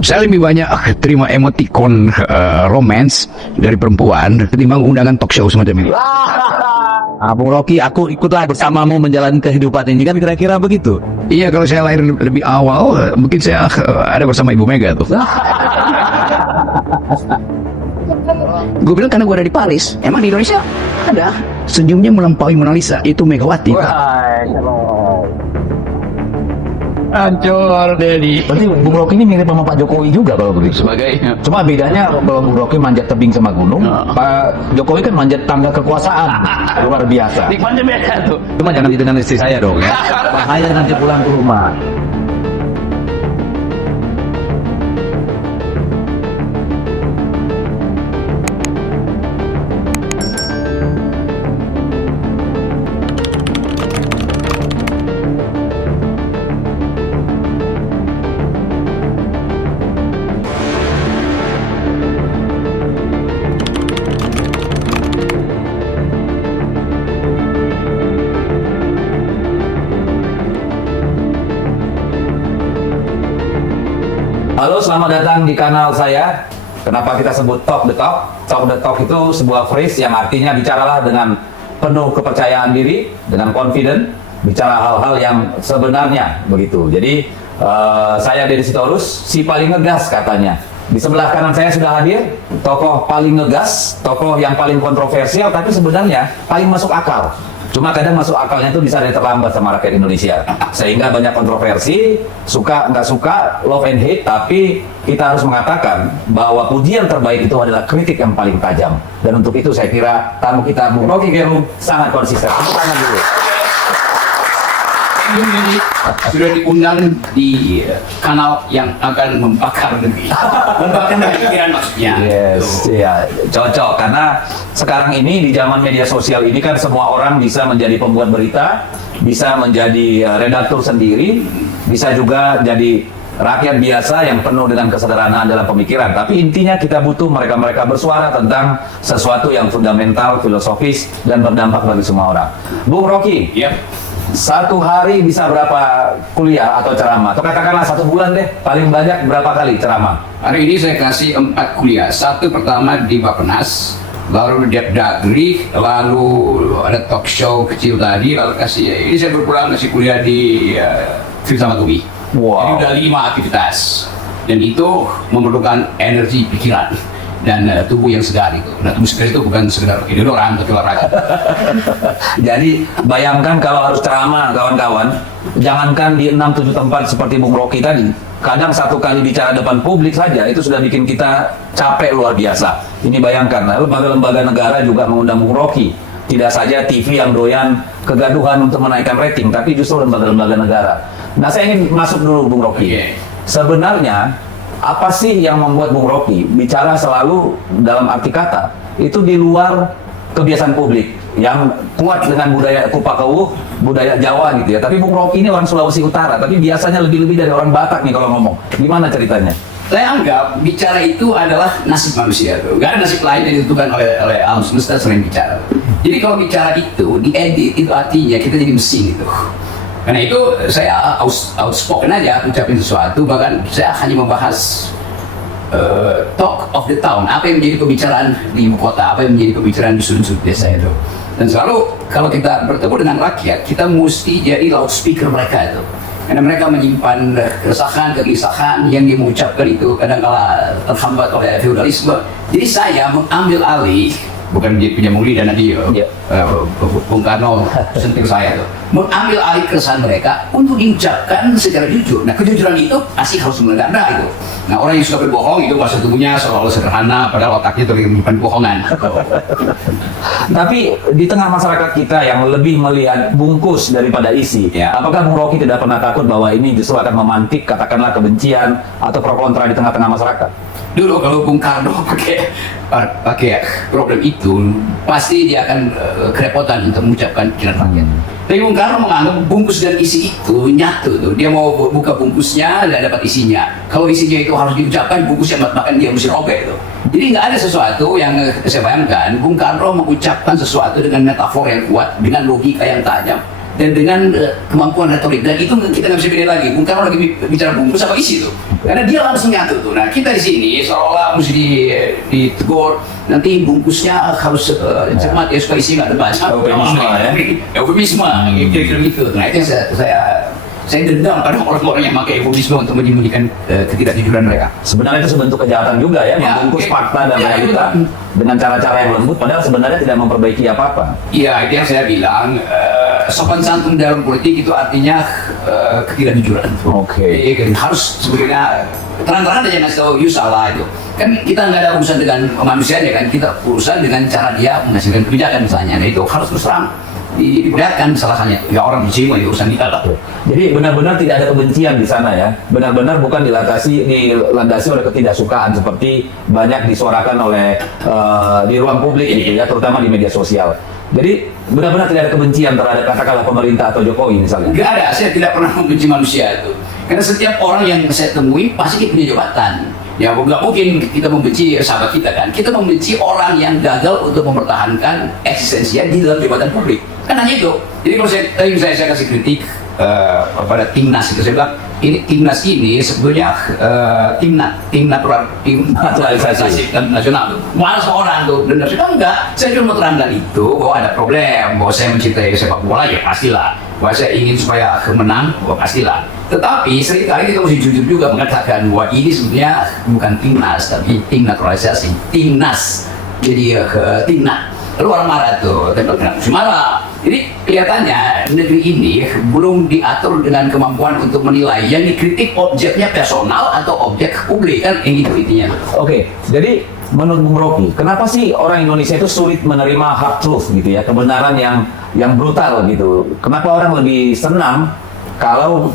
Saya lebih banyak terima emoticon romance dari perempuan ketimbang undangan talk show semacam ini. Bung Rocky, aku ikutlah bersamamu menjalani kehidupan ini kan kira-kira begitu. Iya, kalau saya lahir lebih awal, mungkin saya ada bersama Ibu Mega tuh. Gue bilang karena gue ada di Paris. Emang di Indonesia ada. Senyumnya melampaui Mona Lisa. Itu Megawati. Hancur Dedi. Berarti Bung Rocky ini mirip sama Pak Jokowi juga kalau begitu. Sebagainya. Cuma bedanya kalau Bung Rocky manjat tebing sama gunung, Pak Jokowi kan manjat tangga kekuasaan. Luar biasa. Nikmatnya beda tuh. Cuma jangan dengan istri saya dong ya. Bahaya nanti pulang ke rumah. Halo, selamat datang di kanal saya. Kenapa kita sebut Talk the Talk? Talk the Talk itu sebuah phrase yang artinya bicaralah dengan penuh kepercayaan diri, dengan confident, bicara hal-hal yang sebenarnya begitu. Jadi saya Deddy Sitorus, si paling ngegas katanya. Di sebelah kanan saya sudah hadir tokoh paling ngegas, tokoh yang paling kontroversial, tapi sebenarnya paling masuk akal. Cuma kadang masuk akalnya itu bisa terlambat sama rakyat Indonesia, sehingga banyak kontroversi, suka nggak suka, love and hate. Tapi kita harus mengatakan bahwa pujian terbaik itu adalah kritik yang paling tajam. Dan untuk itu saya kira tamu kita Bung Rocky Gerung sangat konsisten. Tepuk tangan dulu. Ini sudah diundang di kanal yang akan membakar negeri. Membakar pikiran maksudnya. Yes, ya cocok karena sekarang ini di zaman media sosial ini kan semua orang bisa menjadi pembuat berita, bisa menjadi redaktur sendiri, bisa juga jadi rakyat biasa yang penuh dengan kesederhanaan dalam pemikiran. Tapi intinya kita butuh mereka-mereka bersuara tentang sesuatu yang fundamental, filosofis, dan berdampak bagi semua orang. Bung Rocky, Ya. satu hari bisa berapa kuliah atau ceramah? Atau katakanlah 1 bulan deh, paling banyak berapa kali ceramah? Hari ini saya kasih 4 kuliah. Satu pertama di Bappenas, lalu di Dagri, lalu ada talk show kecil tadi, lalu ini saya berpulang kasih kuliah di Filsafat UI. Wow. Jadi udah 5 aktivitas, dan itu memerlukan energi pikiran dan tubuh yang segar itu. Nah, tubuh segar itu bukan sekedar tidur orang, tapi olahraga. Jadi bayangkan kalau harus ceramah kawan-kawan, jangankan di 6-7 tempat seperti Bung Rocky tadi, kadang 1 kali bicara depan publik saja itu sudah bikin kita capek luar biasa. Ini bayangkan, lembaga-lembaga negara juga mengundang Bung Rocky. Tidak saja TV yang doyan kegaduhan untuk menaikkan rating, tapi justru lembaga-lembaga negara. Nah, saya ingin masuk dulu Bung Rocky. Sebenarnya apa sih yang membuat Bung Rocky bicara selalu dalam arti kata itu di luar kebiasaan publik yang kuat dengan budaya Kupakewuh, budaya Jawa gitu ya. Tapi Bung Rocky ini orang Sulawesi Utara, tapi biasanya lebih-lebih dari orang Batak nih kalau ngomong. Gimana ceritanya? Saya anggap bicara itu adalah nasib manusia tuh. Gak ada nasib lain yang ditentukan oleh alam semesta selain bicara. Jadi kalau bicara itu diedit, itu artinya kita jadi mesin itu. Karena itu saya outspoken aja ucapin sesuatu, bahkan saya hanya membahas talk of the town, apa yang menjadi pembicaraan di ibu kota, apa yang menjadi pembicaraan di sudut-sudut desa itu. Dan selalu kalau kita bertemu dengan rakyat, kita mesti jadi loudspeaker mereka itu. Karena mereka menyimpan keresahan, kegelisahan yang dia mengucapkan itu kadang-kala terhambat oleh feudalisme. Jadi saya mengambil alih, bukan punya Muli dan Adi, Bung Karno sentil saya tuh, mengambil alih keresahan mereka untuk diucapkan secara jujur. Nah, kejujuran itu pasti harus meledak itu. Nah, orang yang suka berbohong itu bahasa tubuhnya seolah-olah sederhana, padahal otaknya itu menyimpan bohongan. Tapi di tengah masyarakat kita yang lebih melihat bungkus daripada isi, apakah Bung Rocky tidak pernah takut bahwa ini justru akan memantik katakanlah kebencian atau pro kontra di tengah-tengah masyarakat? Dulu kalau Bung Karno pakai problem itu, pasti dia akan kerepotan untuk mengucapkan pikiran rakyat. Tapi Bung Karno menganggap bungkus dan isi itu nyatu tuh. Dia mau buka bungkusnya dan dapat isinya. Kalau isinya itu harus diucapkan, bungkusnya bahkan dia mesti robek itu. Jadi nggak ada sesuatu yang saya bayangkan. Bung Karno mengucapkan sesuatu dengan metafor yang kuat, dengan logika yang tajam. dan dengan kemampuan retorik, dan itu kita nggak bisa beda lagi. Bung Karno lagi bicara bungkus apa isi tuh, karena dia langsung nyatu tuh. Nah kita di sini seolah mesti ditegur, nanti bungkusnya harus cermat ya supaya isi nggak terbaca. Eufemisme, kira-kira gitu. Nah itu yang saya dendam pada orang-orang yang pakai eufemisme untuk menyembunyikan ketidakjujuran mereka. Sebenarnya itu sebentuk kejahatan juga ya, membungkus fakta dan realita dengan cara-cara yang lembut, padahal sebenarnya tidak memperbaiki apa-apa. Iya, itu yang saya bilang, sopan santun dalam politik itu artinya ketidakjujuran. Oke. Harus sebenarnya terang-terangan aja ngasih tahu, you salah itu. Kan kita nggak ada urusan dengan manusianya kan, kita urusan dengan cara dia menghasilkan kebijakan misalnya. Nah, itu harus terus terang diperlihatkan salahnya. Ya orang benci itu urusan dia lah. Jadi benar-benar tidak ada kebencian di sana ya. Benar-benar bukan dilandasi oleh ketidaksukaan seperti banyak disuarakan oleh di ruang publik gitu ya, terutama di media sosial. Jadi benar-benar tidak ada kebencian terhadap katakanlah pemerintah atau Jokowi misalnya. Nggak ada, saya tidak pernah membenci manusia itu. Karena setiap orang yang saya temui pasti kita punya jabatan. Ya nggak mungkin kita membenci sahabat kita kan. Kita membenci orang yang gagal untuk mempertahankan eksistensinya di dalam jabatan publik. Kan hanya itu. Jadi kalau saya kasih kritik pada timnas itu, saya bilang ini timnas ini sebetulnya tim naturalisasi nasional tuh. Malas orang tuh, dan saya enggak. Saya cuma menerangkan itu bahwa ada problem, bahwa saya mencintai sepak bola ya pastilah. Bahwa saya ingin supaya menang, pastilah. Tetapi seringkali kita mesti jujur juga mengatakan bahwa ini sebenarnya bukan timnas, tapi tim naturalisasi, timnas. Jadi timnas. Lalu orang marah tuh, tapi kenapa mesti marah? Jadi kelihatannya negeri ini belum diatur dengan kemampuan untuk menilai yang dikritik objeknya personal atau objek publik, kan yang itu intinya. Oke, jadi menurut Bung Rocky, kenapa sih orang Indonesia itu sulit menerima hard truth gitu ya, kebenaran yang brutal gitu? Kenapa orang lebih senang kalau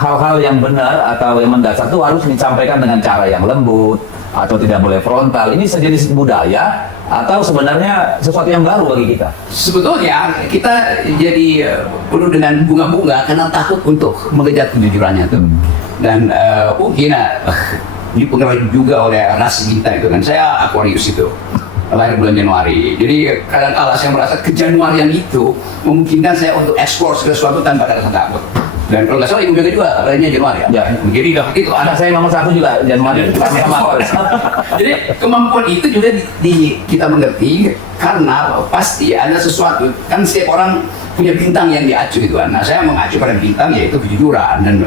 hal-hal yang benar atau yang mendasar itu harus disampaikan dengan cara yang lembut atau tidak boleh frontal? Ini sejenis budaya atau sebenarnya sesuatu yang baru bagi kita? Sebetulnya kita jadi penuh dengan bunga-bunga karena takut untuk mengejar kejujurannya tuh. Dan mungkin dipengaruhi juga oleh ras kita itu kan. Saya Aquarius itu, lahir bulan Januari. Jadi kadang-kala saya merasa kejanuarian itu memungkinkan saya untuk eksplor sesuatu tanpa rasa takut. Dan kalau nggak salah ibu juga lahirnya Januari ya. Jadi itu Anak saya nomor 1 juga Januari. Sama. Jadi kemampuan itu juga kita mengerti karena pasti ada sesuatu. Kan setiap orang punya bintang yang diacu itu kan. Nah saya mengacu pada bintang yaitu kejujuran dan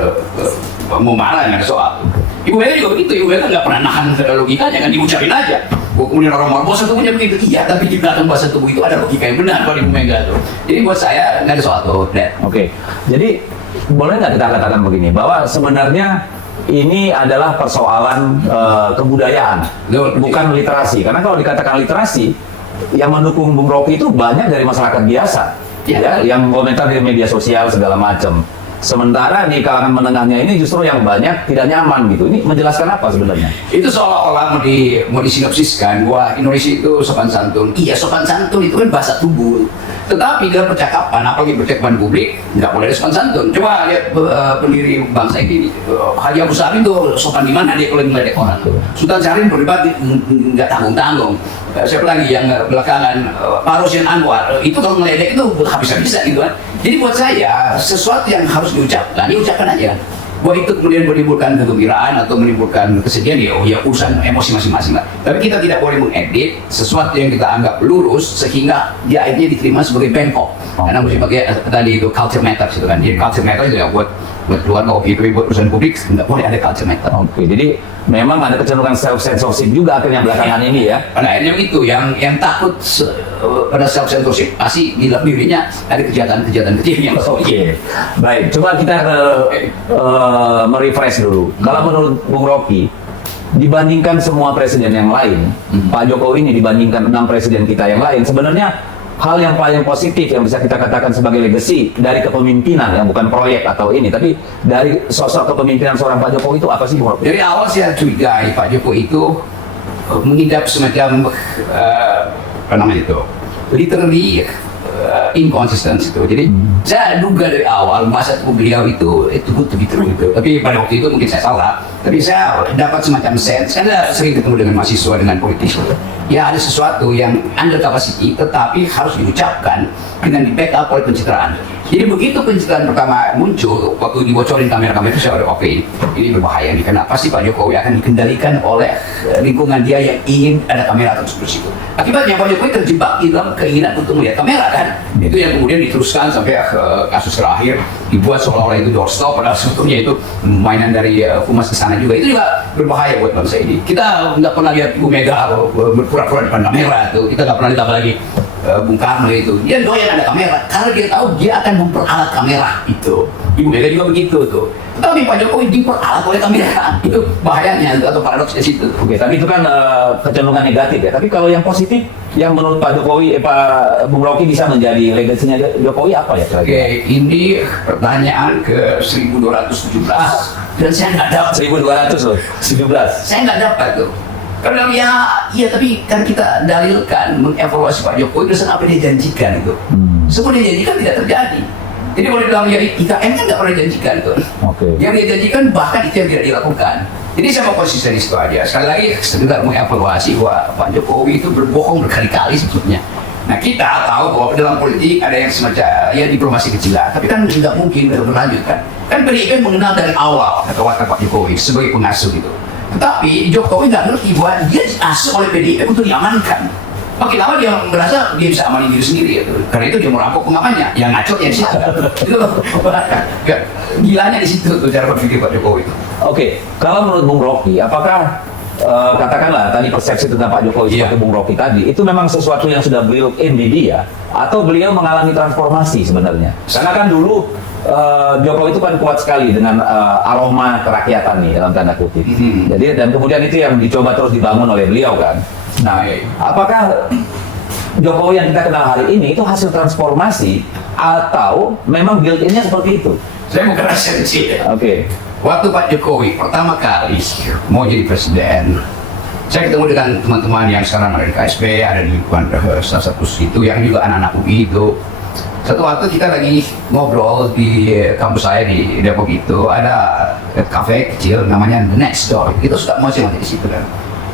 mau marah nggak ada soal. Ibu Mega juga begitu. Ibu Mega nggak pernah nahan logikanya kan, diucapin aja. Kemudian orang bahasa tubuhnya begitu, iya, tapi di belakang bahasa tubuh itu ada logika yang benar kalau Ibu Mega tuh. Jadi buat saya nggak ada soal tuh. Oke. Jadi boleh nggak kita katakan begini, bahwa sebenarnya ini adalah persoalan kebudayaan, bukan literasi. Karena kalau dikatakan literasi, yang mendukung Bung Rocky itu banyak dari masyarakat biasa, ya, yang komentar di media sosial segala macam. Sementara di kalangan menengahnya ini justru yang banyak tidak nyaman gitu. Ini menjelaskan apa sebenarnya? Itu seolah-olah mau disinopsiskan bahwa Indonesia itu sopan santun. Iya, sopan santun itu kan bahasa tubuh. Tetapi dalam percakapan, apalagi percakapan publik, nggak boleh ada sopan santun. Coba lihat pendiri bangsa ini, Haji Abu Salim itu sopan di mana dia kalau ngeledek orang. Sultan Syahrir berdebat nggak tanggung-tanggung. Siapa lagi yang belakangan, Pak Rosyan Anwar, itu kalau ngeledek itu habis-habisan gitu kan. Jadi buat saya, sesuatu yang harus diucapkan aja. Bahwa itu kemudian menimbulkan kegembiraan atau menimbulkan kesedihan, ya urusan emosi masing-masing lah. Tapi kita tidak boleh mengedit sesuatu yang kita anggap lurus sehingga dia akhirnya diterima sebagai bengkok. Karena mesti pakai tadi itu culture matters itu kan. Jadi culture matters itu ya buat keluarga oke, tapi buat urusan publik nggak boleh ada culture matter. Oke, jadi memang ada kecenderungan self-censorship juga akhirnya belakangan ini ya. Pada akhirnya itu yang takut pada self-censorship pasti di dalam dirinya ada kejahatan kecil yang Oke, baik. Coba kita merefresh dulu. Kalau menurut Bung Rocky, dibandingkan semua presiden yang lain, Pak Jokowi ini dibandingkan 6 presiden kita yang lain, sebenarnya hal yang paling positif yang bisa kita katakan sebagai legacy dari kepemimpinan, yang bukan proyek atau ini, tapi dari sosok kepemimpinan seorang Pak Jokowi itu apa sih, Bung Rocky? Dari awal saya curigai Pak Jokowi itu mengidap semacam apa namanya itu, literally inconsistency itu. Jadi saya duga dari awal masa beliau itu good to be true gitu. Tapi pada waktu itu mungkin saya salah. Tapi saya dapat semacam sense. Saya sering ketemu dengan mahasiswa, dengan politisi. Ya ada sesuatu yang under capacity, tetapi harus diucapkan dengan di backup oleh pencitraan. Jadi begitu pencitraan pertama muncul, waktu dibocorin kamera-kamera itu saya udah oke, ini berbahaya nih. Kenapa sih Pak Jokowi akan dikendalikan oleh lingkungan dia yang ingin ada kamera terus itu? Akibatnya Pak Jokowi terjebak di dalam keinginan untuk melihat kamera kan. Itu yang kemudian diteruskan sampai kasus terakhir, dibuat seolah-olah itu doorstop, padahal sebetulnya itu mainan dari humas ke sana juga. Itu juga berbahaya buat bangsa ini. Kita nggak pernah lihat Ibu Mega berpura-pura depan kamera tuh. Kita nggak pernah lihat apa lagi Bung Karno itu. Dia doyan ada kamera karena dia tahu dia akan memperalat kamera itu. Ibu Mega juga begitu tuh. Tapi Pak Jokowi diperalat oleh kamera. Itu bahayanya atau paradoksnya situ. Oke, tapi itu kan kecenderungan negatif ya. Tapi kalau yang positif, yang menurut Pak Jokowi, Pak Bung Rocky bisa menjadi legasinya Jokowi apa ya? Oke, ini pertanyaan ke 1217 dan saya nggak dapat. 1200 loh, 17. Saya nggak dapat tuh. Karena iya tapi kan kita dalilkan mengevaluasi Pak Jokowi berdasarkan apa dia janjikan itu. Semua dia janjikan tidak terjadi. Jadi kalau dibilang ya IKN kan nggak pernah janjikan tuh. Oke. Yang dia janjikan bahkan itu yang tidak dilakukan. Jadi saya mau konsisten di situ aja. Sekali lagi sekedar mengevaluasi bahwa Pak Jokowi itu berbohong berkali-kali sebetulnya. Nah kita tahu bahwa dalam politik ada yang semacam ya diplomasi kecilan, tapi kan nggak mungkin berlanjut kan. Kan PDIP mengenal dari awal kata Pak Jokowi sebagai pengasuh gitu. Tetapi Jokowi nggak ngerti bahwa dia diasuh oleh PDIP untuk diamankan. Makin lama dia merasa dia bisa amanin diri sendiri ya. Karena itu dia merampok pengamannya. Yang ngaco ya di situ. Itu gilanya di situ tuh cara berpikir Pak Jokowi itu. Oke, kalau menurut Bung Rocky, apakah katakanlah tadi persepsi tentang Pak Jokowi seperti Bung Rocky tadi, itu memang sesuatu yang sudah built in di dia, atau beliau mengalami transformasi sebenarnya? Karena kan dulu Jokowi itu kan kuat sekali dengan aroma kerakyatan nih dalam tanda kutip. Jadi dan kemudian itu yang dicoba terus dibangun oleh beliau kan. Nah, apakah Jokowi yang kita kenal hari ini itu hasil transformasi atau memang built-in-nya seperti itu? Saya mau kerasa kecil ya. Oke. Waktu Pak Jokowi pertama kali mau jadi presiden, saya ketemu dengan teman-teman yang sekarang ada di KSP, ada di lingkungan salah satu situ yang juga anak-anak UI itu. Satu waktu kita lagi ngobrol di kampus saya di Depok itu, ada kafe kecil namanya The Next Door. Kita suka mau di situ kan.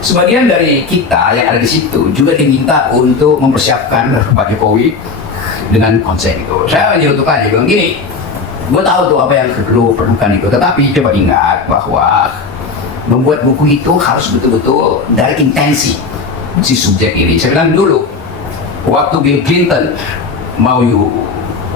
Sebagian dari kita yang ada di situ juga diminta untuk mempersiapkan Pak Jokowi dengan konsep itu. Saya nyeletuk aja bilang gini, gue tahu tuh apa yang perlu perlukan itu, tetapi coba ingat bahwa membuat buku itu harus betul-betul dari intensi si subjek ini. Saya bilang dulu, waktu Bill Clinton mau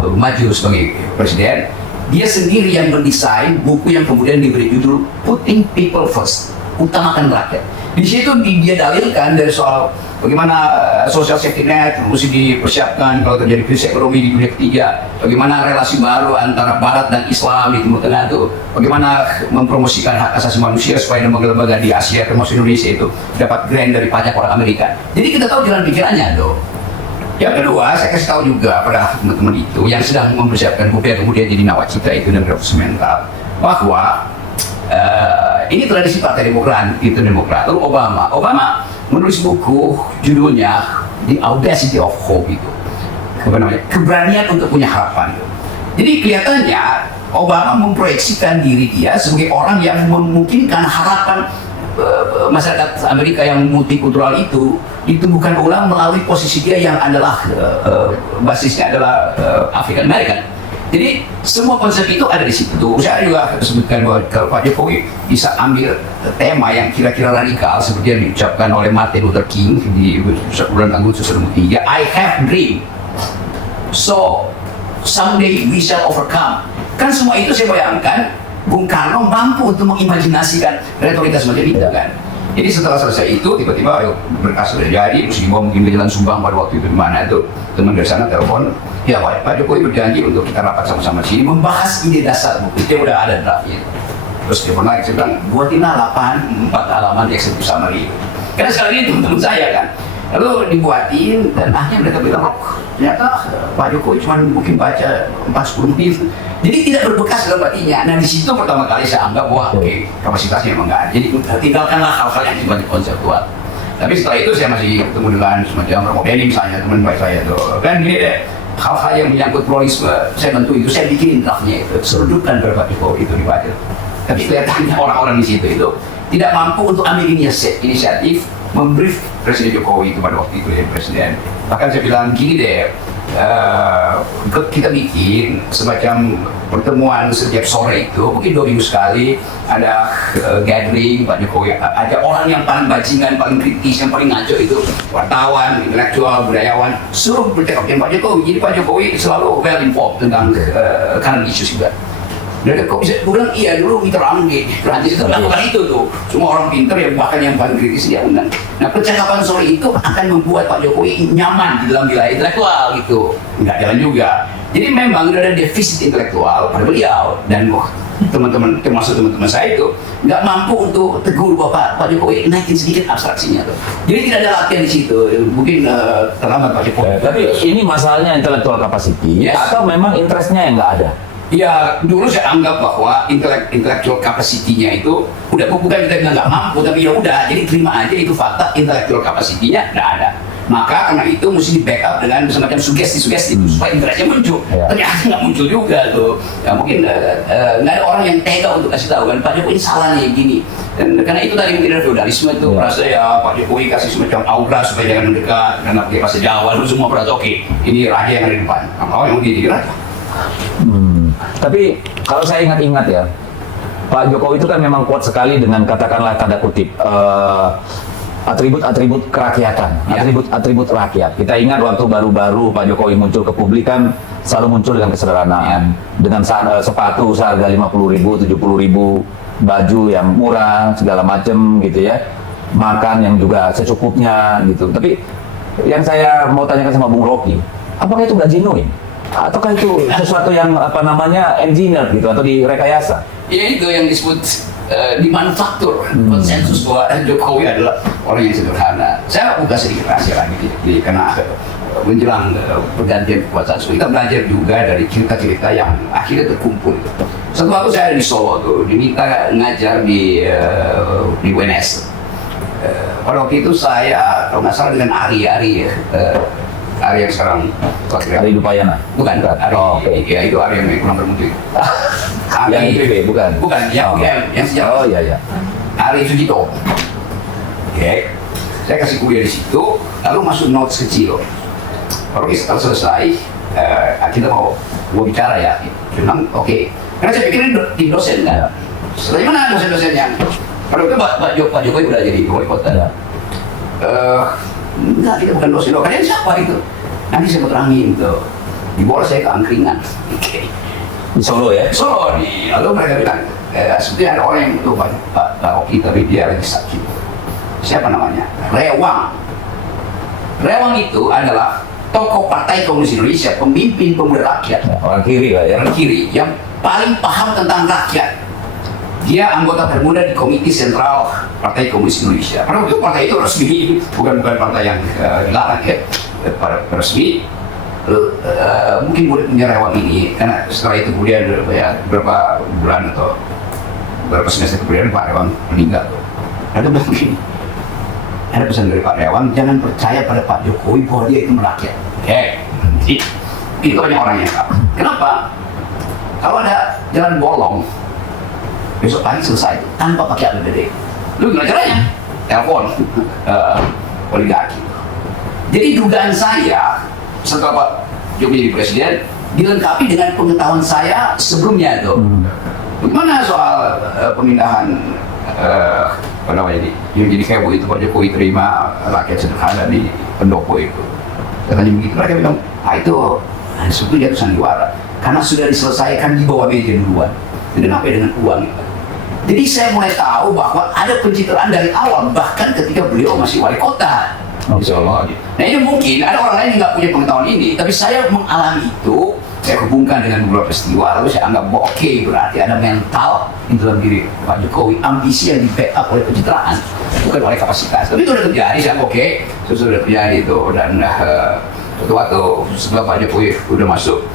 maju sebagai presiden, dia sendiri yang mendesain buku yang kemudian diberi judul Putting People First, utamakan rakyat. Di situ dia dalilkan dari soal bagaimana social safety net mesti dipersiapkan kalau terjadi krisis ekonomi di dunia ketiga, bagaimana relasi baru antara Barat dan Islam di Timur Tengah itu, bagaimana mempromosikan hak asasi manusia supaya lembaga-lembaga di Asia termasuk Indonesia itu dapat grant dari pajak orang Amerika. Jadi kita tahu jalan pikirannya dong. Yang kedua, saya kasih tahu juga pada teman-teman itu yang sedang mempersiapkan buku yang kemudian jadi nawacita itu dan revolusi mental bahwa ini tradisi Partai Demokrat, itu Demokrat. Lalu Obama menulis buku judulnya The Audacity of Hope itu, keberanian untuk punya harapan. Jadi kelihatannya Obama memproyeksikan diri dia sebagai orang yang memungkinkan harapan masyarakat Amerika yang multikultural itu ditumbuhkan ulang melalui posisi dia yang adalah basisnya adalah African American. Jadi semua konsep itu ada di situ. Saya juga sebutkan bahwa kalau Pak Jokowi bisa ambil tema yang kira-kira radikal seperti yang diucapkan oleh Martin Luther King di bulan Agustus 2003, I have dream, so someday we shall overcome. Kan semua itu saya bayangkan Bung Karno mampu untuk mengimajinasikan retorika semacam itu kan. Jadi setelah selesai itu tiba-tiba berkas sudah jadi, terus dibawa mungkin ke Jalan Sumbang pada waktu itu di mana itu, teman dari sana telepon, ya Pak Jokowi berjanji untuk kita rapat sama-sama sini membahas ide dasar buku itu udah ada draftnya. Terus dia menarik, saya bilang buatinlah 4 halaman eksekutif summary. Karena sekali ini teman-teman saya kan, lalu dibuatin dan akhirnya mereka bilang, ternyata Pak Jokowi cuma mungkin baca 4-10 menit. Jadi tidak berbekas dalam hatinya. Nah di situ pertama kali saya anggap bahwa kapasitasnya memang nggak ada. Jadi tinggalkanlah hal-hal yang sifatnya konseptual. Tapi setelah itu saya masih ketemu dengan semacam Romo Beni misalnya, teman baik saya tuh. Dan gini deh, hal-hal yang menyangkut pluralisme, saya tentu itu saya bikin draftnya itu, serudupkan kepada Pak Jokowi itu dibaca. Tapi kelihatannya orang-orang di situ itu tidak mampu untuk ambil inisiatif membrief Presiden Jokowi itu pada waktu itu ya presiden. Bahkan saya bilang gini deh, kita bikin semacam pertemuan setiap sore itu, mungkin 2 minggu sekali ada gathering Pak Jokowi, ada orang yang paling bajingan, paling kritis, yang paling ngaco itu wartawan, intelektual, budayawan, suruh bercakap dengan Pak Jokowi. Jadi Pak Jokowi selalu well informed tentang current issues juga. Dan kok bisa, gue bilang iya dulu Mitra Angge, Prancis itu melakukan itu tuh. Semua orang pinter ya, bahkan yang paling kritis dia undang. Nah percakapan sore itu akan membuat Pak Jokowi nyaman di dalam wilayah intelektual gitu. Nggak jalan juga. Jadi memang ada defisit intelektual pada beliau. Dan teman-teman, termasuk teman-teman saya itu nggak mampu untuk tegur Pak Jokowi, naikin sedikit abstraksinya tuh. Jadi tidak ada latihan di situ. Mungkin terlambat Pak Jokowi. Tapi ini masalahnya intellectual capacity, Yes. atau memang interestnya yang nggak ada? Ya, dulu saya anggap bahwa intellectual capacity-nya itu bukan kita bilang nggak mampu, tapi ya udah, jadi terima aja itu fakta, intellectual capacity-nya nggak ada. Maka karena itu mesti di backup dengan semacam sugesti-sugesti supaya interestnya muncul. Ya. Ternyata nggak muncul juga tuh. Ya, mungkin nggak ada orang yang tega untuk kasih tahu kan Pak Jokowi ini salah nih gini. Dan karena itu tadi mungkin ada feudalisme tuh, merasa ya Pak Jokowi kasih semacam aura supaya jangan mendekat, karena pakai bahasa Jawa, lu semua merasa oke, ini raja yang ada di depan. Kalau yang jadi raja. Tapi kalau saya ingat-ingat ya, Pak Jokowi itu kan memang kuat sekali dengan katakanlah tanda kutip atribut-atribut kerakyatan, Ya. atribut-atribut rakyat. Kita ingat waktu baru-baru Pak Jokowi muncul ke publik kan selalu muncul dengan kesederhanaan, dengan sepatu seharga 50.000, 70.000, baju yang murah segala macam gitu ya, makan yang juga secukupnya gitu. Tapi yang saya mau tanyakan sama Bung Rocky, apakah itu nggak genuine? Ataukah itu sesuatu yang engineer gitu atau direkayasa? Ya itu yang disebut dimanufaktur konsensus bahwa Jokowi adalah orang yang sederhana. Saya buka sedikit rahasia lagi, karena menjelang pergantian kekuasaan kita belajar juga dari cerita-cerita yang akhirnya terkumpul. Satu waktu saya ada di Solo tuh, diminta ngajar di UNS. Pada waktu itu saya kalau nggak salah dengan Ari yang sekarang Ari Dupayana? Bukan, ya itu Ari yang kurang bermutu. Yang IPB bukan? Bukan, yang sejarah. Oh iya. Ari Sugito. Oke, saya kasih kuliah di situ, lalu masuk notes kecil. Kalau setelah selesai, kita mau bicara ya. Dia bilang, oke. Karena saya pikir ini tim dosen kan. Setelah mana dosen-dosen yang? Kalau itu Pak Jokowi udah jadi wali kota. Enggak, kita bukan dosen. Kalian siapa itu? Nanti saya mau terangin tuh. Dibawa saya ke angkringan. Oke. Di Solo ya? Solo nih, lalu mereka bilang, sepertinya ada orang yang itu Pak Oki, tapi dia lagi sakit. Siapa namanya? Rewang. Rewang itu adalah tokoh Partai Komunis Indonesia, pemimpin pemuda rakyat. Orang kiri lah ya? Orang kiri, yang paling paham tentang rakyat. Dia anggota termuda di Komite Sentral Partai Komunis Indonesia. Karena itu partai itu resmi, bukan partai yang dilarang ya, resmi. Mungkin boleh punya Rewang ini, karena setelah itu kemudian ya, beberapa bulan atau beberapa semester kemudian Pak Rewang meninggal. Ada bilang begini, ada pesan dari Pak Rewang, jangan percaya pada Pak Jokowi bahwa dia itu merakyat. Itu banyak orang yang tahu. Kenapa? Kalau ada jalan bolong, besok pagi selesai tanpa pakai APBD. Lu gimana caranya? Telepon oligarki. Jadi dugaan saya setelah Pak Jokowi jadi presiden dilengkapi dengan pengetahuan saya sebelumnya tuh. Bagaimana soal pemindahan apa namanya yang jadi heboh itu Pak Jokowi terima rakyat sederhana di pendopo itu. Katanya begitu, mereka bilang, itu sebetulnya itu sandiwara karena sudah diselesaikan di bawah meja duluan. Jadi apa dengan uang? Jadi saya mulai tahu bahwa ada pencitraan dari awal, bahkan ketika beliau masih wali kota. Nah ini mungkin ada orang lain yang nggak punya pengetahuan ini, tapi saya mengalami itu, saya hubungkan dengan beberapa peristiwa, lalu saya anggap bahwa oke, berarti ada mental di dalam diri Pak Jokowi, ambisi yang di backup oleh pencitraan, bukan oleh kapasitas. Tapi itu sudah terjadi, saya oke, itu sudah terjadi itu, dan suatu waktu setelah Pak Jokowi udah masuk,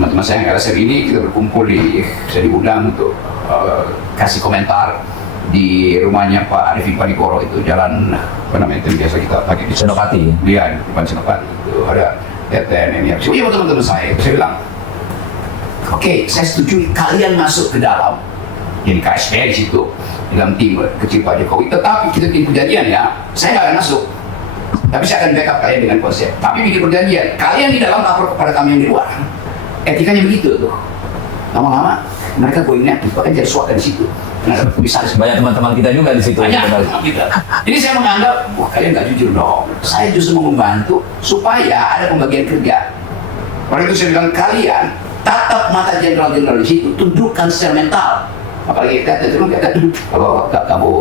teman-teman saya yang LSM ini kita berkumpul saya diundang untuk kasih komentar di rumahnya Pak Arifin Paniporo itu jalan apa namanya itu biasa kita pakai di Senopati. Iya, bukan Senopati itu ada TNI. Iya teman-teman saya bilang, oke, saya setuju kalian masuk ke dalam jadi KSP di situ dalam tim kecil Pak Jokowi. Tetapi kita bikin kejadian ya, saya nggak akan masuk. Tapi saya akan backup kalian dengan konsep. Tapi bikin perjanjian. Kalian di dalam lapor kepada kami yang di luar. Etikanya begitu tuh. Lama-lama mereka going negatif, bahkan jadi suaka di situ. Nah, bisa Banyak teman-teman kita juga di situ. banyak gitu. Jadi saya menganggap, wah kalian nggak jujur dong. Saya justru mau membantu supaya ada pembagian kerja. Oleh itu saya bilang kalian tatap mata jenderal-jenderal di situ, tundukkan secara mental. Apalagi kata kalau kamu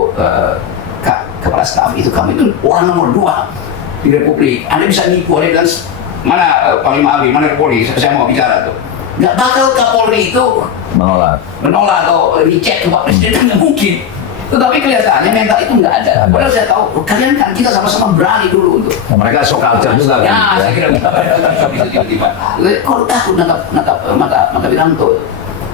kepala staf itu kamu itu orang nomor 2 di Republik. Anda bisa nipu, Anda bilang mana Panglima Abri, mana Kapolri, saya mau bicara tuh. Nggak bakal Kapolri itu menolak atau reject ke Pak Presiden, nggak mungkin. Tetapi kelihatannya mental itu nggak ada. Padahal saya tahu kalian kan kita sama-sama berani dulu untuk. Mereka shock culture juga kan. Ya, saya kira bisa tiba-tiba. Kalau takut nangkap Wiranto.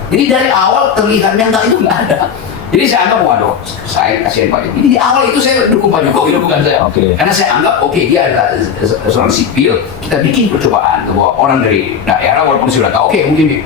Jadi dari awal terlihat mental itu nggak ada. Jadi saya anggap, waduh, saya kasihan Pak Jokowi. Jadi di awal itu saya dukung Pak Jokowi, bukan saya. Karena saya anggap, oke, dia adalah seorang sipil. Kita bikin percobaan bahwa orang dari daerah, walaupun sudah tahu, oke, mungkin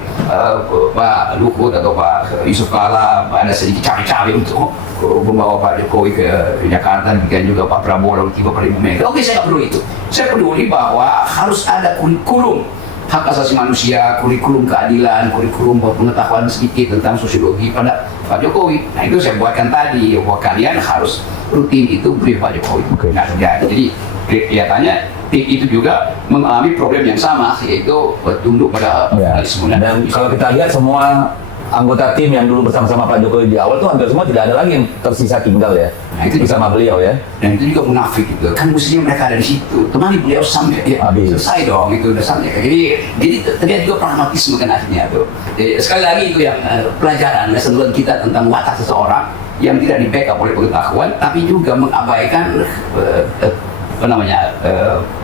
Pak Luhut atau Pak Yusuf Kala ada sedikit cawe-cawe untuk membawa Pak Jokowi ke Jakarta, demikian juga Pak Prabowo lalu tiba pada Ibu Mega. Oke, saya nggak peduli itu. Saya peduli bahwa harus ada kurikulum hak asasi manusia, kurikulum keadilan, kurikulum pengetahuan sedikit tentang sosiologi pada Pak Jokowi. Nah itu saya buatkan tadi, bahwa kalian harus rutin itu brief Pak Jokowi. Nah jadi kelihatannya tim itu juga mengalami problem yang sama, yaitu tunduk pada pluralisme. Dan kalau kita lihat semua anggota tim yang dulu bersama-sama Pak Jokowi di awal tuh hampir semua tidak ada lagi yang tersisa tinggal ya. Nah, itu bersama beliau ya. Dan itu juga munafik gitu. Kan mestinya mereka ada di situ. Temani beliau sampai ya, selesai dong itu udah sampai. Jadi terlihat juga pragmatisme kan akhirnya tuh. Jadi, sekali lagi itu yang pelajaran lesson learned kita tentang watak seseorang yang tidak di-backup oleh pengetahuan, tapi juga mengabaikan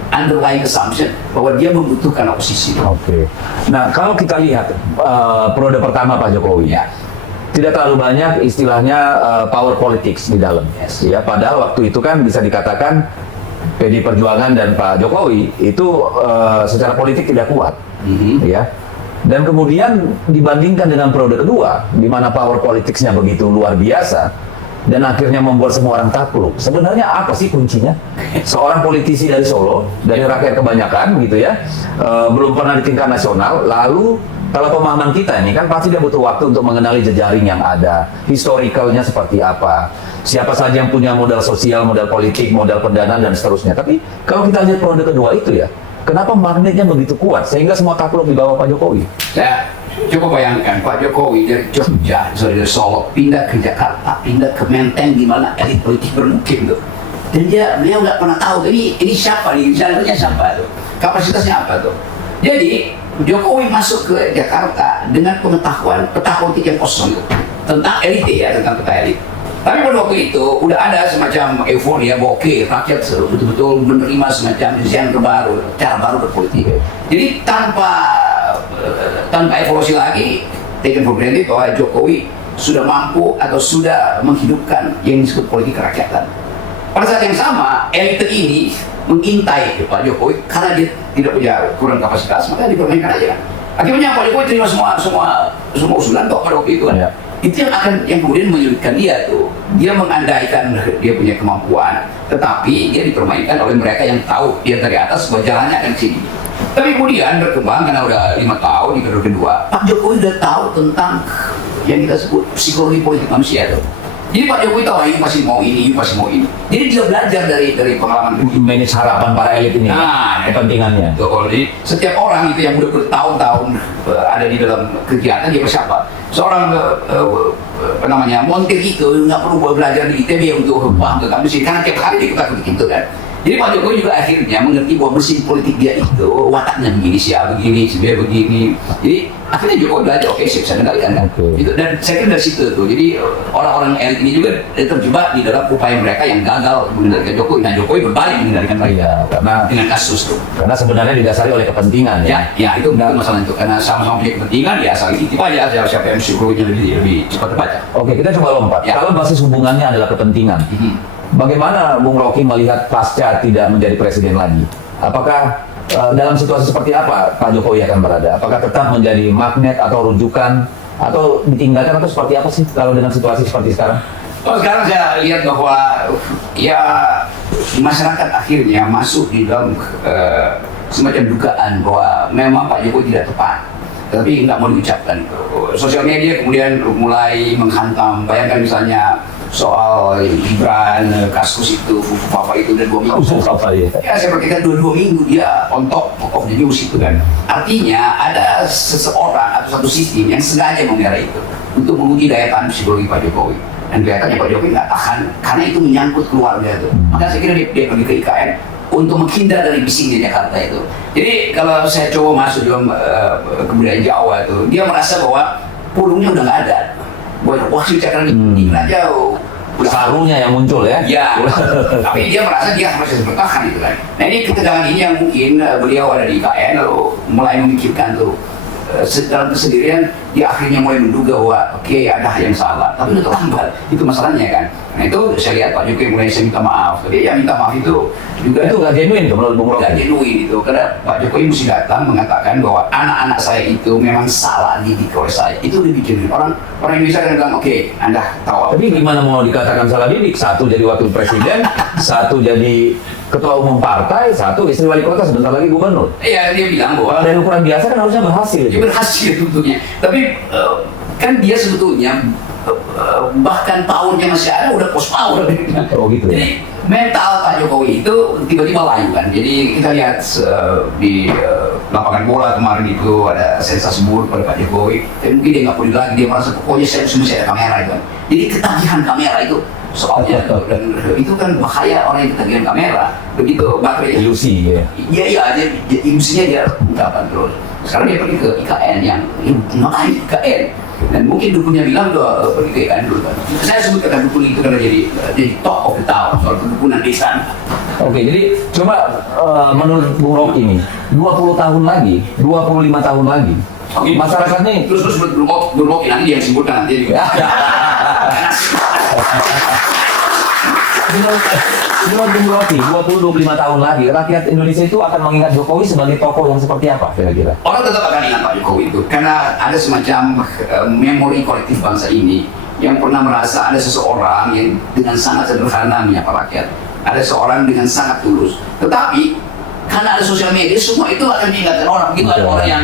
underlying assumption bahwa dia membutuhkan oposisi. Nah kalau kita lihat periode pertama Pak Jokowi tidak terlalu banyak istilahnya power politics di dalam. Ya, padahal waktu itu kan bisa dikatakan PD Perjuangan dan Pak Jokowi itu secara politik tidak kuat. Ya. Dan kemudian dibandingkan dengan periode kedua, di mana power politicsnya begitu luar biasa, dan akhirnya membuat semua orang takluk. Sebenarnya apa sih kuncinya? Seorang politisi dari Solo, dari rakyat kebanyakan gitu ya, belum pernah di tingkat nasional, lalu kalau pemahaman kita ini kan pasti dia butuh waktu untuk mengenali jejaring yang ada, historicalnya seperti apa, siapa saja yang punya modal sosial, modal politik, modal pendanaan dan seterusnya. Tapi kalau kita lihat periode kedua itu ya, kenapa magnetnya begitu kuat sehingga semua takluk di bawah Pak Jokowi? Ya, coba bayangkan Pak Jokowi dari Jogja, dari Solo, pindah ke Jakarta, pindah ke Menteng di mana elit politik bermukim tuh. Dan beliau nggak pernah tahu ini siapa nih, jalurnya siapa tuh, kapasitasnya apa tuh. Jadi Jokowi masuk ke Jakarta dengan pengetahuan peta politik yang kosong tuh, tentang elit ya, tentang peta elit. Tapi pada waktu itu udah ada semacam euforia bahwa oke, rakyat betul-betul menerima semacam genre baru, cara baru berpolitik. Jadi tanpa evolusi lagi, taken for granted bahwa Jokowi sudah mampu atau sudah menghidupkan yang disebut politik kerakyatan. Pada saat yang sama, elit ini mengintai Pak Jokowi karena dia tidak punya kurang kapasitas, maka dipermainkan aja. Akhirnya Pak Jokowi terima semua usulan kok pada waktu itu kan. Itu yang kemudian menyulitkan dia tuh. Dia mengandaikan dia punya kemampuan, tetapi dia dipermainkan oleh mereka yang tahu dia dari atas bahwa jalannya akan sini. Tapi kemudian berkembang karena udah 5 tahun di periode kedua, Pak Jokowi udah tahu tentang yang kita sebut psikologi politik manusia tuh. Jadi Pak Jokowi tahu ini pasti mau ini pasti mau ini. Jadi dia belajar dari pengalaman manage harapan para elit ini, kepentingannya. Jadi setiap orang itu yang udah bertahun-tahun ada di dalam kegiatan dia bersiapa. Seorang montir itu nggak perlu belajar di ITB untuk paham tentang mesin karena tiap hari dia ikut gitu kan. Jadi Pak Jokowi juga akhirnya mengerti bahwa mesin politik dia itu wataknya begini, dia begini. Jadi akhirnya Jokowi belajar, oke, saya bisa kendalikan kan. Gitu. Dan saya kira dari situ tuh. Jadi orang-orang elit ini juga terjebak di dalam upaya mereka yang gagal mengendalikan Jokowi. Nah Jokowi berbalik mengendalikan mereka karena dengan kasus tuh. Karena sebenarnya didasari oleh kepentingan ya. Ya itu masalah itu. Karena sama-sama punya kepentingan ya asal itu aja siapa yang psikologinya lebih cepat terbaca. Oke, kita coba lompat. Kalau basis hubungannya adalah kepentingan. Bagaimana Bung Rocky melihat pasca tidak menjadi presiden lagi? Apakah dalam situasi seperti apa Pak Jokowi akan berada? Apakah tetap menjadi magnet atau rujukan atau ditinggalkan atau seperti apa sih kalau dengan situasi seperti sekarang? Sekarang saya lihat bahwa ya masyarakat akhirnya masuk di dalam semacam dugaan bahwa memang Pak Jokowi tidak tepat, tapi nggak mau diucapkan. Sosial media kemudian mulai menghantam. Bayangkan misalnya soal Gibran, kasus itu, Papa itu udah 2 minggu. Ya, seperti kan 2 minggu dia on top of the news itu kan. Artinya ada seseorang atau satu sistem yang sengaja memelihara itu untuk menguji daya tahan psikologi Pak Jokowi. Dan kelihatannya Pak Jokowi nggak tahan karena itu menyangkut keluarga itu. Maka saya kira dia pergi ke IKN untuk menghindar dari bisingnya Jakarta itu. Jadi kalau saya coba masuk dalam kebudayaan Jawa itu, dia merasa bahwa pulungnya udah nggak ada. Wah, Jakarta ini nggak jauh. Sarunya yang muncul ya? Ya, tapi dia merasa dia masih bertahan gitu kan. Nah ini ketegangan ini yang mungkin beliau ada di IKN lalu mulai memikirkan tuh dalam kesendirian dia akhirnya mulai menduga bahwa oke, ada hal yang salah, tapi udah terlambat, itu masalahnya kan. Nah itu saya lihat Pak Jokowi mulai minta maaf, tapi ya minta maaf itu juga itu nggak genuine menurut Bung Rocky? Nggak genuine itu, karena Pak Jokowi mesti datang mengatakan bahwa anak-anak saya itu memang salah didik oleh saya, itu lebih genuine. Orang Indonesia kan bilang oke, Anda tahu. Tapi gimana mau dikatakan salah didik? Satu jadi wakil presiden, satu jadi ketua umum partai, satu istri wali kota, sebentar lagi gubernur. Iya, dia bilang bahwa kalau dari ukuran biasa kan harusnya berhasil. Dia berhasil tentunya, tapi kan dia sebetulnya bahkan tahunnya masih ada udah post power. Oh gitu. Jadi mental Pak Jokowi itu tiba-tiba layu kan. Jadi kita lihat di lapangan bola kemarin itu ada sensasi buruk pada Pak Jokowi. Tapi mungkin dia nggak peduli lagi, dia merasa pokoknya saya mesti ada kamera itu kan. Jadi ketagihan kamera itu soalnya dan itu kan bahaya orang yang ketagihan kamera. Begitu baterai. Ilusi ya. Iya, ilusinya dia ungkapkan terus. Sekarang dia pergi ke IKN yang ngapain IKN? Dan mungkin dukunnya bilang tuh pergi ke IKN dulu kan. Saya sebut kata dukun itu karena jadi top of the town soal kedukunan desa. Oke, jadi coba menurut Bung Rocky ini 20 tahun lagi, 25 tahun lagi, Oke, masyarakat nih terus Bung Rocky nanti dia yang sebutkan nanti juga. Menurut Bung Rocky, 20-25 tahun lagi, rakyat Indonesia itu akan mengingat Jokowi sebagai tokoh yang seperti apa kira-kira? Orang tetap akan ingat Pak Jokowi itu karena ada semacam memori kolektif bangsa ini yang pernah merasa ada seseorang yang dengan sangat sederhana menyapa rakyat, ada seorang dengan sangat tulus. Tetapi karena ada sosial media, semua itu akan diingatkan orang. Begitu ada orang yang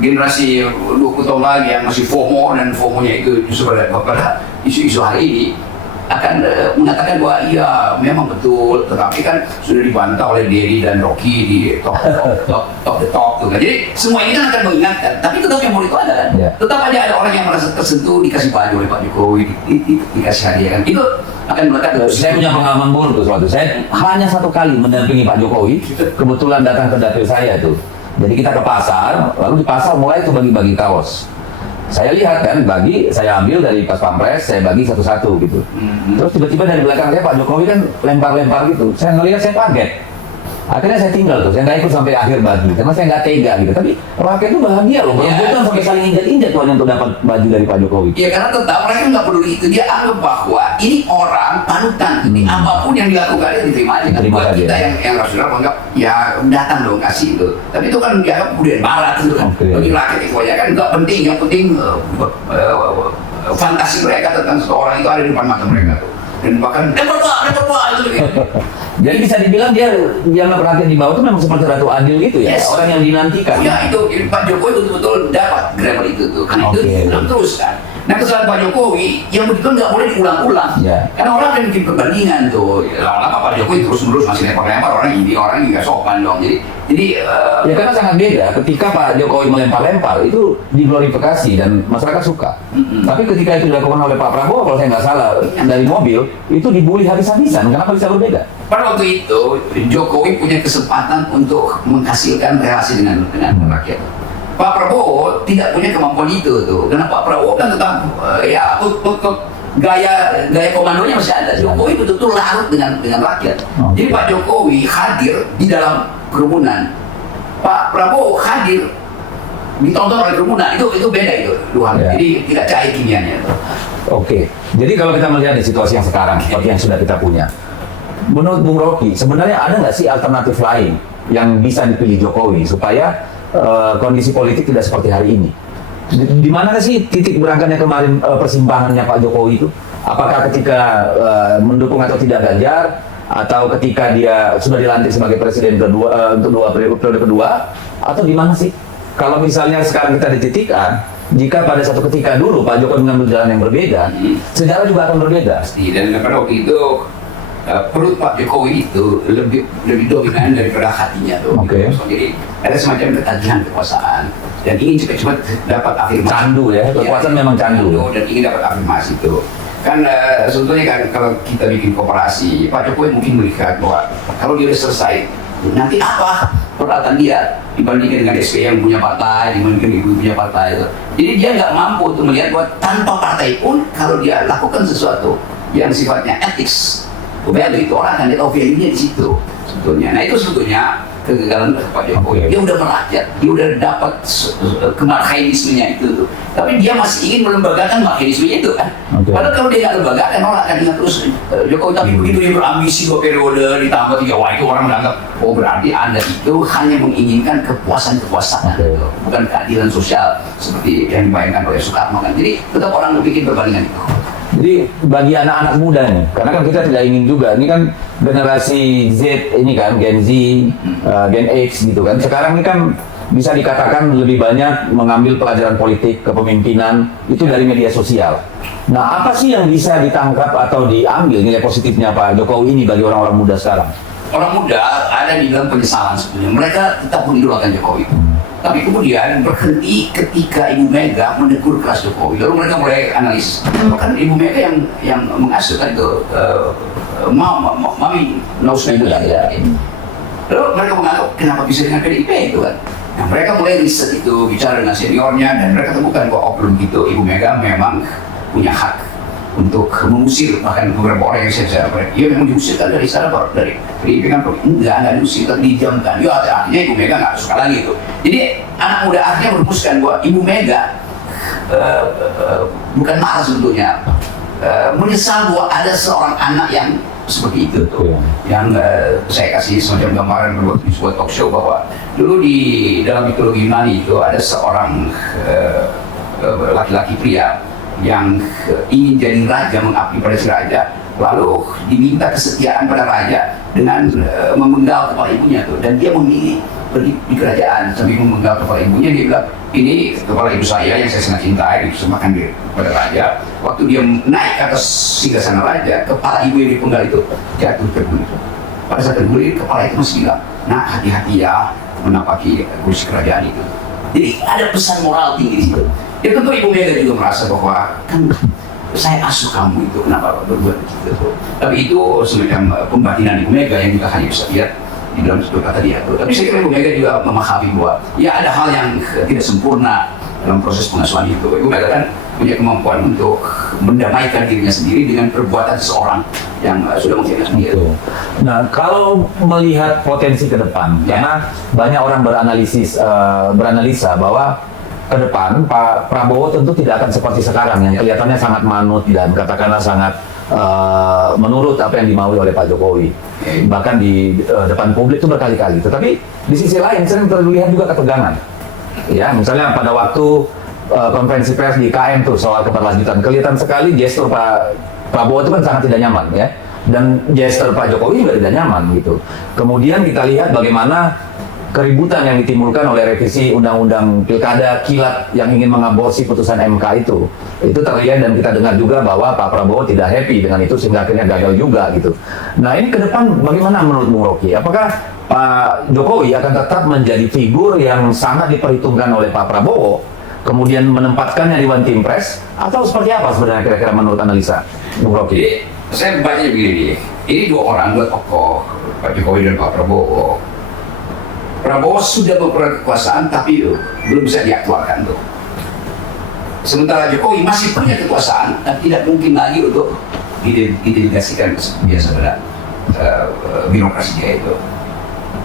generasi 20 tahun lagi yang masih FOMO, dan FOMO-nya itu justru pada isu-isu hari ini akan mengatakan bahwa iya memang betul, tetapi kan sudah dibantah oleh Derry dan Rocky di top the top tuh kan. Jadi semua ini kan akan mengingatkan, tapi tetap yang mau itu ada kan. Yeah. Tetap aja ada orang yang merasa tersentuh, dikasih baju oleh Pak Jokowi, dikasih hadiah kan. Itu akan melekat. Saya punya pengalaman buruk tuh suatu. Saya hanya 1 kali mendampingi Pak Jokowi, kebetulan datang ke dapil saya tuh. Jadi kita ke pasar, lalu di pasar mulai tuh bagi-bagi kaos. Saya lihat kan, saya ambil dari pas pampres, saya bagi satu-satu gitu. Terus tiba-tiba dari belakang saya Pak Jokowi kan lempar-lempar gitu. Saya ngelihat, saya kaget. Akhirnya saya tinggal tuh, saya nggak ikut sampai akhir bagi, karena saya nggak tega gitu. Tapi rakyat itu bahagia loh, berebutan sampai saling injak-injak tuh untuk dapat baju dari Pak Jokowi. Ya karena tetap mereka nggak peduli itu, dia anggap bahwa ini orang panutan, ini apapun yang dilakukan dia diterima aja. Kan buat kita yang rasional menganggap ya datang dong kasih itu. Tapi itu kan dianggap budaya barat itu kan. Bagi rakyat itu aja kan nggak penting, yang penting fantasi mereka tentang seseorang itu ada di depan mata mereka tuh. Dan bahkan dapat itu gitu. Jadi bisa dibilang dia dianggap rakyat di bawah itu memang seperti Ratu Adil gitu ya, orang yang dinantikan. Ya itu Pak Jokowi betul-betul dapat grammar itu tuh, karena itu diulang terus kan. Nah kesalahan Pak Jokowi yang begitu nggak boleh diulang-ulang, karena orang akan bikin perbandingan tuh. Lama-lama Pak Jokowi terus-menerus masih lempar-lempar, orang ini nggak sopan dong. Jadi ya karena sangat beda. Ketika Pak Jokowi melempar-lempar itu diglorifikasi dan masyarakat suka. Tapi ketika itu dilakukan oleh Pak Prabowo, kalau saya nggak salah dari mobil itu dibully habis-habisan. Kenapa bisa berbeda? Pada waktu itu Jokowi punya kesempatan untuk menghasilkan relasi dengan rakyat. Pak Prabowo tidak punya kemampuan itu tuh. Karena Pak Prabowo kan tetap gaya komandonya masih ada. Jokowi betul-betul larut dengan rakyat. Jadi Pak Jokowi hadir di dalam kerumunan, Pak Prabowo hadir ditonton oleh kerumunan, itu beda itu dua. Jadi tidak cair kimianya. Oke. Jadi kalau kita melihat di situasi yang sekarang seperti yang sudah kita punya, menurut Bung Rocky sebenarnya ada nggak sih alternatif lain yang bisa dipilih Jokowi supaya kondisi politik tidak seperti hari ini? Di mana sih titik berangkatnya kemarin persimpangannya Pak Jokowi itu? Apakah ketika mendukung atau tidak Ganjar, atau ketika dia sudah dilantik sebagai presiden kedua untuk periode kedua, atau di mana sih? Kalau misalnya sekarang kita dititikkan, jika pada satu ketika dulu Pak Jokowi mengambil jalan yang berbeda, sejarah juga akan berbeda. Dan pada waktu itu perut Pak Jokowi itu lebih dominan daripada hatinya tuh. Oke. Jadi ada semacam ketagihan kekuasaan dan ingin cepat-cepat dapat afirmasi. Candu ya, kekuasaan memang candu. Dan ingin dapat afirmasi itu. Kan sebetulnya kan kalau kita bikin kooperasi, Pak Jokowi mungkin melihat bahwa kalau dia sudah selesai, nanti apa peralatan dia dibandingkan dengan SBY yang punya partai, dibandingkan ibu punya partai itu. Jadi dia nggak mampu untuk melihat bahwa tanpa partai pun kalau dia lakukan sesuatu yang sifatnya etis, value itu orang akan lihat value-nya di situ sebetulnya. Nah itu sebetulnya kegagalan Pak Jokowi. Dia udah merakyat, dia udah dapat kemarxismenya itu tuh. Tapi dia masih ingin melembagakan marxismenya itu kan. Padahal kalau dia nggak lembagakan, orang akan ingat terus Jokowi. Tapi begitu dia berambisi 2 periode ditambah 3, wah itu orang menganggap oh berarti Anda itu hanya menginginkan kepuasan-kepuasan, bukan keadilan sosial seperti yang dibayangkan oleh Soekarno kan. Jadi tetap orang berpikir perbandingan itu. Jadi bagi anak-anak muda nih, karena kan kita tidak ingin juga, ini kan generasi Z ini kan, Gen Z, Gen X gitu kan. Sekarang ini kan bisa dikatakan lebih banyak mengambil pelajaran politik, kepemimpinan, itu dari media sosial. Nah apa sih yang bisa ditangkap atau diambil nilai positifnya Pak Jokowi ini bagi orang-orang muda sekarang? Orang muda ada di dalam penyesalan sebenarnya. Mereka tetap mengidolakan Jokowi. Tapi kemudian berhenti ketika Ibu Mega menegur keras Jokowi. Lalu mereka mulai analisis. Bahkan Ibu Mega yang mengasuh kan itu Mami Nausmi Muda ya. Lalu mereka menganggap kenapa bisa dengan PDIP itu kan. Nah, mereka mulai riset itu, bicara dengan seniornya dan mereka temukan bahwa belum gitu Ibu Mega memang punya hak untuk mengusir bahkan beberapa orang yang saya bicara mereka. Iya memang diusirkan dari sana dari PDIP kan enggak diusir tapi didiamkan. Ya artinya Ibu Mega nggak suka lagi itu. Jadi anak muda akhirnya merumuskan bahwa Ibu Mega bukan marah sebetulnya, menyesal bahwa ada seorang anak yang seperti itu tuh, yang saya kasih semacam gambaran di sebuah talk show bahwa dulu di dalam mitologi Yunani itu ada seorang laki-laki pria yang ingin jadi raja, mengabdi pada si raja, lalu diminta kesetiaan pada raja dengan memenggal kepala ibunya tuh, dan dia memilih pergi di kerajaan sambil memenggal kepala ibunya. Dia bilang ini kepala ibu saya yang saya sangat cintai, dipersembahkan kepada raja. Waktu dia naik ke atas singgasana raja, kepala ibu yang dipenggal itu jatuh terguling. Pada saat terguling, kepala itu masih bilang, nah hati-hati ya menapaki kursi kerajaan itu. Jadi ada pesan moral tinggi di situ. Ya tentu Ibu Mega juga merasa bahwa kan saya asuh kamu itu, kenapa berbuat begitu. Tapi itu semacam pembatinan Ibu Mega yang juga hanya bisa lihat di dalam sudut kata dia. Tapi saya kira Ibu Mega juga memahami bahwa ya ada hal yang tidak sempurna dalam proses pengasuhan itu. Ibu Mega kan punya kemampuan untuk mendamaikan dirinya sendiri dengan perbuatan seseorang yang sudah mengkhianati dia. Nah, kalau melihat potensi ke depan, karena banyak orang beranalisa bahwa ke depan Pak Prabowo tentu tidak akan seperti sekarang yang kelihatannya sangat manut dan katakanlah sangat menurut apa yang dimaui oleh Pak Jokowi. Bahkan di depan publik itu berkali-kali. Tetapi di sisi lain sering terlihat juga ketegangan. Ya, misalnya pada waktu konferensi pers di KM tuh soal keberlanjutan, kelihatan sekali gestur Pak Prabowo itu kan sangat tidak nyaman ya. Dan gestur Pak Jokowi juga tidak nyaman gitu. Kemudian kita lihat bagaimana keributan yang ditimbulkan oleh revisi Undang-Undang Pilkada kilat yang ingin mengaborsi putusan MK itu terlihat, dan kita dengar juga bahwa Pak Prabowo tidak happy dengan itu sehingga akhirnya gagal juga gitu. Nah ini ke depan bagaimana menurut Bung Rocky? Apakah Pak Jokowi akan tetap menjadi figur yang sangat diperhitungkan oleh Pak Prabowo, kemudian menempatkannya di One Team Press, atau seperti apa sebenarnya kira-kira menurut analisa Bung Rocky? Jadi saya bacanya begini, ini dua tokoh, Pak Jokowi dan Pak Prabowo. Prabowo sudah memperoleh kekuasaan tapi belum bisa diaktualkan tuh. Sementara Jokowi masih punya kekuasaan dan tidak mungkin lagi untuk didelegasikan biasa pada birokrasi dia itu.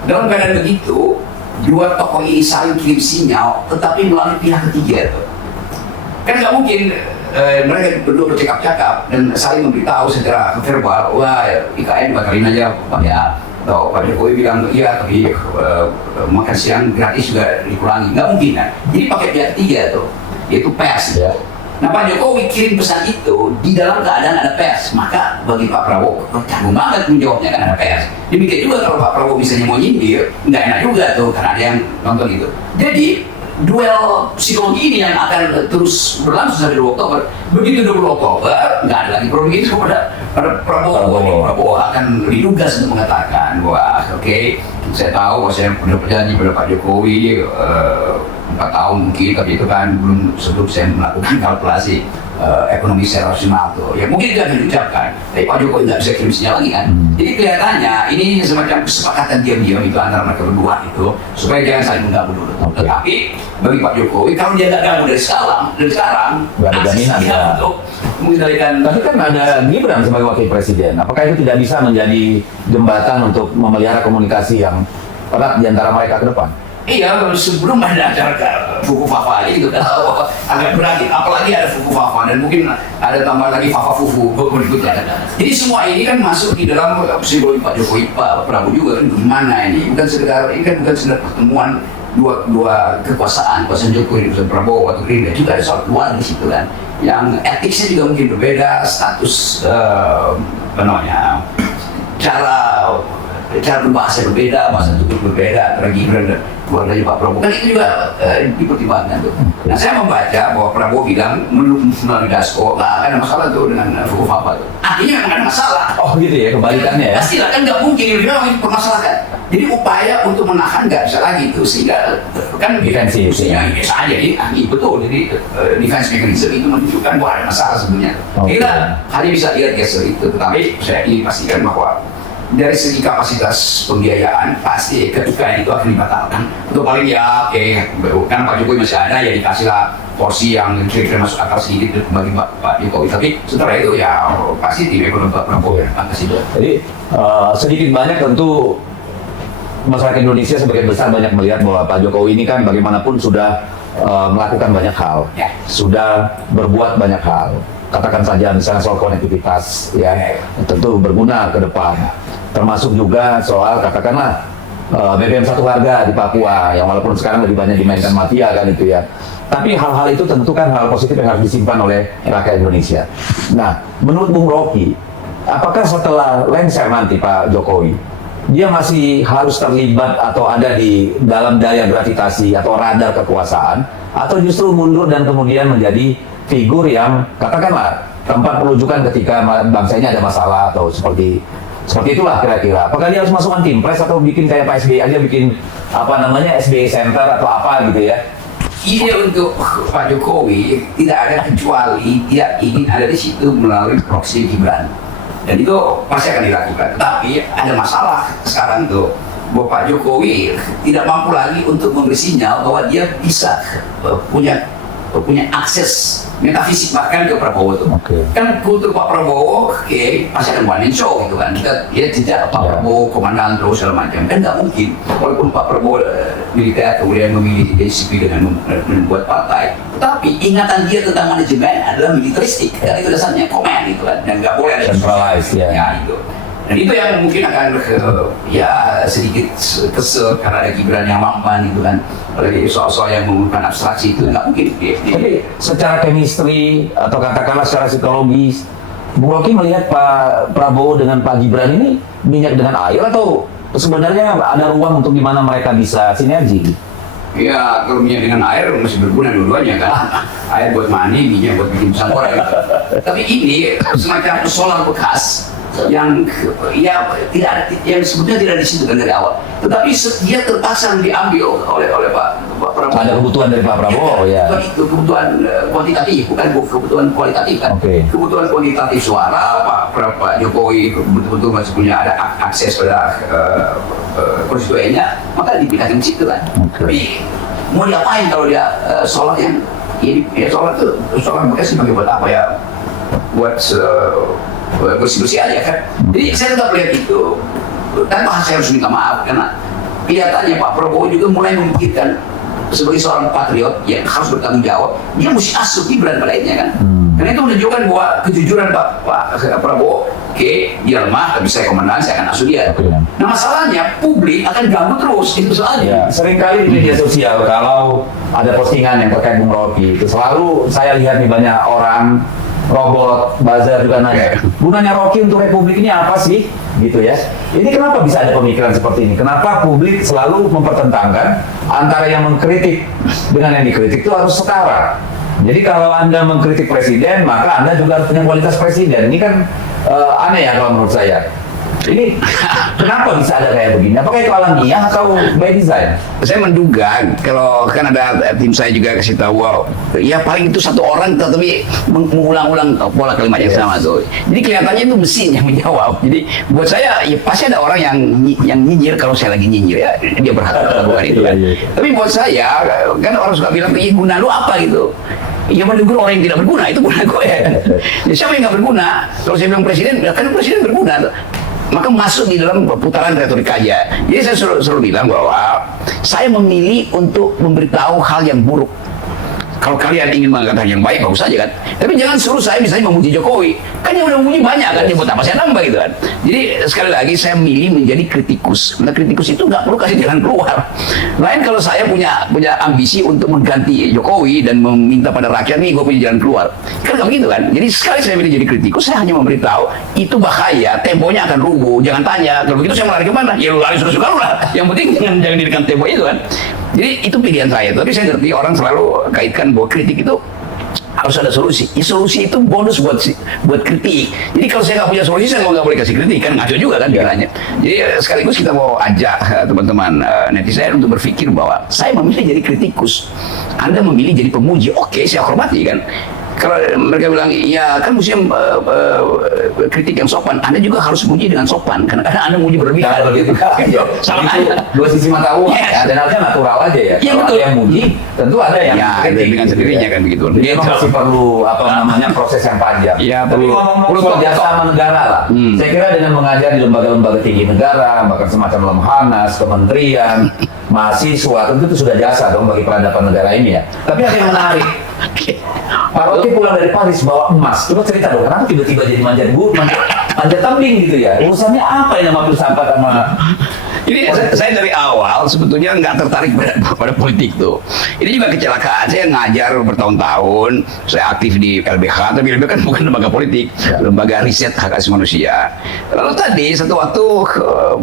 Dalam keadaan begitu, dua tokoh ini saling kirim sinyal tetapi melalui pihak ketiga itu. Kan nggak mungkin mereka berdua bercakap-cakap dan saling memberitahu secara verbal, wah IKN batalin aja Pak ya. Atau Pak Jokowi bilang iya tapi makan siang gratis juga dikurangi, nggak mungkin kan. Jadi pakai pihak ketiga tuh, yaitu pers ya. Nah Pak Jokowi kirim pesan itu di dalam keadaan ada pers, maka bagi Pak Prabowo canggung banget menjawabnya kan ada pers. Demikian juga kalau Pak Prabowo misalnya mau nyindir, nggak enak juga tuh karena ada yang nonton itu. Jadi duel psikologi ini yang akan terus berlangsung sampai 2 Oktober. Begitu 20 Oktober, nggak ada lagi problem itu pada Prabowo. Prabowo akan diduga untuk mengatakan bahwa oke, saya tahu bahwa saya sudah berjanji pada Pak Jokowi 4 tahun mungkin, tapi itu kan belum sebelum saya melakukan kalkulasi ekonomi secara rasional tuh. Ya mungkin itu akan diucapkan, tapi Pak Jokowi nggak bisa kirim sinyal lagi kan. Jadi kelihatannya ini semacam kesepakatan diam-diam itu antara mereka berdua itu supaya jangan saling mengganggu dulu. Tetapi bagi Pak Jokowi kalau dia nggak ganggu dari sekarang, nggak ada jaminan ya. Untuk mengendalikan. Tapi kan ada Gibran sebagai wakil presiden. Apakah itu tidak bisa menjadi jembatan untuk memelihara komunikasi yang erat di antara mereka ke depan? Iya, sebelum ada acara Fuku Fafa itu kan agak berarti, apalagi ada Fuku Fafa dan mungkin ada tambah lagi Fafa Fufu berikutnya. Jadi semua ini kan masuk di dalam psikologi Pak Jokowi, Pak Prabowo juga kan gimana ini? Bukan sekedar pertemuan dua kekuasaan Jokowi dan Prabowo atau Gerindra, juga ada soal keluarga di situ kan. Yang etiknya juga mungkin berbeda, status cara berbahasa berbeda, bahasa tutur berbeda, antara Gibran dan keluarganya Pak Prabowo. Kan itu juga dipertimbangkan tuh. Nah saya membaca bahwa Prabowo bilang melalui Dasko nggak ada masalah tuh dengan Fuku Fafa tuh. Artinya memang ada masalah. Oh gitu ya, kebalikannya ya? Pastilah kan nggak mungkin dia memang itu permasalahan. Jadi upaya untuk menahan nggak bisa lagi tuh, sehingga kan defensif. Ya biasa aja ini betul. Jadi defense mechanism itu menunjukkan bahwa ada masalah sebenarnya. Kita hanya bisa lihat gestur itu, tetapi saya ingin pastikan bahwa dari segi kapasitas pembiayaan pasti ketukaan itu akan dibatalkan. Untuk paling ya kan Pak Jokowi masih ada ya dikasihlah porsi yang kira-kira masuk akal sedikit bagi Pak Jokowi. Tapi setelah itu ya pasti tim ekonomi Pak Prabowo atas itu. Jadi sedikit banyak tentu masyarakat Indonesia sebagian besar banyak melihat bahwa Pak Jokowi ini kan bagaimanapun sudah melakukan banyak hal, sudah berbuat banyak hal. Katakan saja misalnya soal konektivitas ya tentu berguna ke depan, termasuk juga soal katakanlah BBM satu harga di Papua yang walaupun sekarang lebih banyak dimainkan mafia kan itu ya, tapi hal-hal itu tentu kan hal positif yang harus disimpan oleh rakyat Indonesia. Nah menurut Bung Rocky, apakah setelah lengser nanti Pak Jokowi dia masih harus terlibat atau ada di dalam daya gravitasi atau radar kekuasaan, atau justru mundur dan kemudian menjadi figur yang katakanlah tempat perujukan ketika bangsa ini ada masalah atau seperti itulah kira-kira. Apakah dia harus masukkan tim pres atau bikin kayak Pak SBY aja, bikin SBY Center atau apa gitu ya? Ide untuk Pak Jokowi tidak ada kecuali dia ingin ada di situ melalui proksi Gibran, dan itu pasti akan dilakukan. Tapi ada masalah sekarang tuh bahwa Pak Jokowi tidak mampu lagi untuk memberi sinyal bahwa dia bisa punya akses metafisik bahkan ke Prabowo itu. Kan kultur Pak Prabowo pasti akan one man show gitu kan. Dia tidak Pak Prabowo komandan terus segala macam, kan nggak mungkin. Walaupun Pak Prabowo militer kemudian memilih DCP dengan membuat partai, tapi ingatan dia tentang manajemen adalah militeristik, dan itu dasarnya komen gitu kan, dan nggak boleh ada centralized ya itu. Dan itu yang mungkin akan sedikit kesel karena ada Gibran yang mampan gitu kan. Apalagi soal-soal yang menggunakan abstraksi itu nggak mungkin. Tapi secara chemistry atau katakanlah secara psikologis, Bung Rocky melihat Pak Prabowo dengan Pak Gibran ini minyak dengan air, atau sebenarnya ada ruang untuk di mana mereka bisa sinergi? Ya, kalau minyak dengan air masih berguna dua-duanya kan. Air buat mandi, minyak buat bikin pisang goreng. Tapi ini semacam solar bekas yang tidak ada, yang sebetulnya tidak disebutkan dari awal, tetapi dia terpaksa diambil oleh Pak Prabowo. Ada kebutuhan dari Pak Prabowo ya. Itu kebutuhan kuantitatif, bukan kebutuhan kualitatif kan. Kebutuhan kuantitatif suara Pak Jokowi betul-betul masih punya ada akses pada konstituennya, maka dipindahkan ke situ kan. Tapi mau diapain kalau dia solar yang solar itu solar bekas sebagai buat apa ya? Buat bersih-bersih aja kan. Jadi saya tetap lihat itu, tanpa saya harus minta maaf karena kelihatannya Pak Prabowo juga mulai memikirkan sebagai seorang patriot yang harus bertanggung jawab, dia mesti asuh Gibran pada akhirnya kan. Karena itu menunjukkan bahwa kejujuran Pak Prabowo oke, dia lemah, tapi saya komandan, saya akan asuh dia. Oke. Nah masalahnya publik akan ganggu terus, itu soalnya. Ya, seringkali di media sosial kalau ada postingan yang terkait Bung Rocky itu selalu saya lihat nih banyak orang robot buzzer juga nanya, gunanya Rocky untuk Republik ini apa sih? Gitu ya. Ini kenapa bisa ada pemikiran seperti ini? Kenapa publik selalu mempertentangkan antara yang mengkritik dengan yang dikritik itu harus setara? Jadi kalau Anda mengkritik presiden, maka Anda juga harus punya kualitas presiden. Ini kan aneh ya kalau menurut saya. Ini kenapa bisa ada kayak begini? Apakah itu alamiah atau by design? Saya menduga kalau kan ada tim saya juga kasih tahu, wow, ya paling itu satu orang tapi mengulang-ulang pola kalimat yang sama tuh. Jadi kelihatannya itu mesin yang menjawab. Jadi buat saya ya pasti ada orang yang nyinyir kalau saya lagi nyinyir ya dia berhak melakukan itu kan. Tapi buat saya kan orang suka bilang, guna lu apa gitu? Ya menegur orang yang tidak berguna, itu guna gue ya. Siapa yang nggak berguna? Kalau saya bilang presiden, kan presiden berguna. Maka masuk di dalam putaran retorika aja. Jadi saya selalu bilang bahwa saya memilih untuk memberitahu hal yang buruk. Kalau kalian ingin mengatakan yang baik, bagus saja kan. Tapi jangan suruh saya misalnya memuji Jokowi. Kan yang udah memuji banyak kan, dia buat apa saya nambah gitu kan. Jadi sekali lagi saya milih menjadi kritikus. Nah kritikus itu nggak perlu kasih jalan keluar. Lain kalau saya punya ambisi untuk mengganti Jokowi dan meminta pada rakyat, nih gue punya jalan keluar. Kan nggak begitu kan. Jadi sekali saya milih jadi kritikus, saya hanya memberitahu itu bahaya, temponya akan rubuh. Jangan tanya, kalau begitu saya melari kemana? Ya lu lari suka-suka lu lah. Yang penting jangan dirikan tempo itu kan. Jadi itu pilihan saya. Tapi saya ngerti orang selalu kaitkan bahwa kritik itu harus ada solusi. Ya, solusi itu bonus buat kritik. Jadi kalau saya nggak punya solusi, saya nggak boleh kasih kritik kan, ngaco juga kan pikirannya. Jadi sekaligus kita mau ajak teman-teman netizen untuk berpikir bahwa saya memilih jadi kritikus, Anda memilih jadi pemuji. Oke, saya hormati kan. Kalau mereka bilang, ya kan musim kritik yang sopan, Anda juga harus muji dengan sopan, karena Anda muji berlebihan. Gitu. Sama aja. Dua sisi mata uang. Yes. Dan harusnya natural aja ya. Iya Kalau betul. ada yang muji, tentu ada yang Ya, kritik dengan sendirinya kan begitu. Dia masih perlu proses yang panjang. Ya, Tapi perlu ngomong-ngomong soal jasa sama negara lah. Saya kira dengan mengajar di lembaga-lembaga tinggi negara, bahkan semacam Lemhanas, kementerian, mahasiswa, tentu itu sudah jasa dong bagi peradaban negara ini ya. Tapi ada yang menarik. Pak Rocky pulang dari Paris bawa emas. Coba cerita dong, kenapa tiba-tiba jadi manjat tembing gitu ya? Urusannya apa yang mau sampaikan sama? Ini saya dari awal sebetulnya nggak tertarik pada politik tuh. Ini juga kecelakaan. Saya ngajar bertahun-tahun, saya aktif di LBH, tapi LBH kan bukan lembaga politik, lembaga riset hak asasi manusia. Lalu tadi satu waktu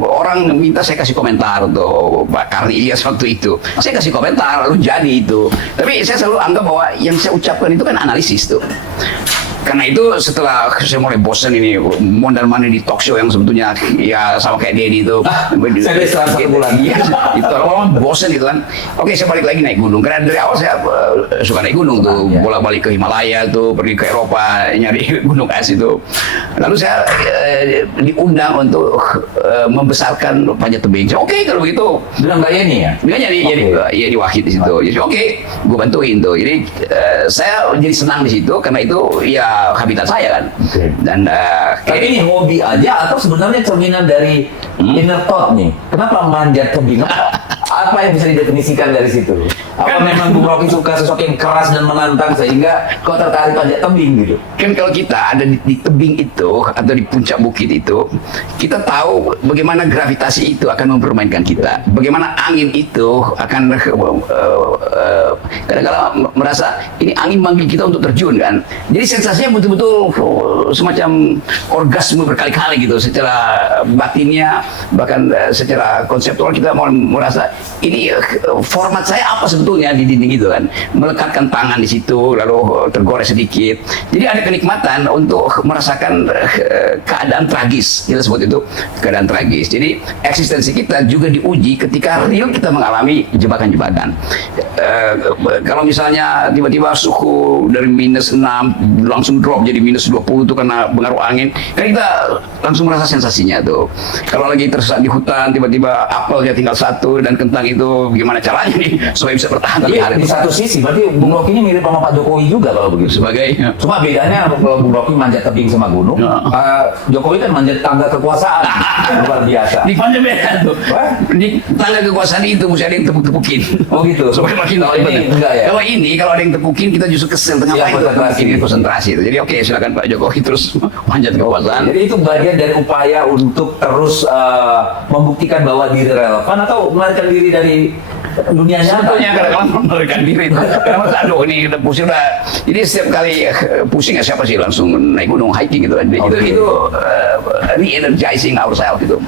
orang minta saya kasih komentar untuk Pak Karni Ilyas waktu itu. Saya kasih komentar, lalu jadi itu. Tapi saya selalu anggap bahwa yang saya ucapkan itu kan analisis tuh. Karena itu setelah saya mulai bosan ini mondar-mandir di talk show yang sebetulnya ya sama kayak Denny itu. Saya istirahat 1 bulan. Iya, itu orang bosan gitu kan. Oke, saya balik lagi naik gunung. Karena dari awal saya suka naik gunung tuh, bolak-balik ke Himalaya tuh, pergi ke Eropa nyari gunung es itu. Lalu saya diundang untuk membesarkan panjat tebing. Oke, kalau begitu. Bilang nggak Yeni ya? Bilang jadi Wahid di situ. Jadi oke, gue bantuin tuh. Jadi saya jadi senang di situ karena itu ya habitat saya kan. Dan tapi ini hobi aja atau sebenarnya cerminan dari inner thought nih? Kenapa manjat tebing? Apa yang bisa didefinisikan dari situ? Apa memang Bung Rocky suka sosok yang keras dan menantang sehingga kau tertarik panjat tebing gitu? Kan kalau kita ada di tebing itu atau di puncak bukit itu, kita tahu bagaimana gravitasi itu akan mempermainkan kita, bagaimana angin itu akan kadang-kadang merasa ini angin manggil kita untuk terjun kan. Jadi sensasinya betul-betul semacam orgasme berkali-kali gitu secara batinnya, bahkan secara konseptual kita mau merasa ini format saya apa sebetulnya di dinding itu kan, melekatkan tangan di situ lalu tergores sedikit. Jadi ada kenikmatan untuk merasakan keadaan tragis, kita sebut itu keadaan tragis. Jadi eksistensi kita juga diuji ketika real kita mengalami jebakan-jebakan. Kalau misalnya tiba-tiba suhu dari -6 langsung drop jadi -20 itu karena pengaruh angin, kan kita langsung merasa sensasinya tuh. Kalau lagi tersesat di hutan tiba-tiba apelnya tinggal 1 dan tentang itu gimana caranya nih supaya bisa bertahan Tapi tiga hari. di satu sisi berarti Bung Rocky ini mirip sama Pak Jokowi juga kalau begitu. Sebagai Cuma bedanya kalau Bung Rocky manjat tebing sama gunung, Ya. Pak Jokowi kan manjat tangga kekuasaan. Luar biasa. di mana beda tuh? Wah. Di tangga kekuasaan itu mesti ada yang tepuk-tepukin. Oh gitu. Supaya makin Kalau ini enggak ya? Kalau ini kalau ada yang tepukin kita justru kesel tengah Iya, apa itu konsentrasi. tepukin, konsentrasi itu. Jadi oke silakan Pak Jokowi terus manjat kekuasaan. Jadi itu bagian dari upaya untuk terus membuktikan bahwa diri relevan atau melarikan diri dari dunia nyata. Sebetulnya kadang-kadang melarikan diri itu. Karena aduh ini udah pusing udah. Jadi setiap kali pusing ya siapa sih langsung naik gunung hiking gitu kan. Itu re-energizing ourselves gitu.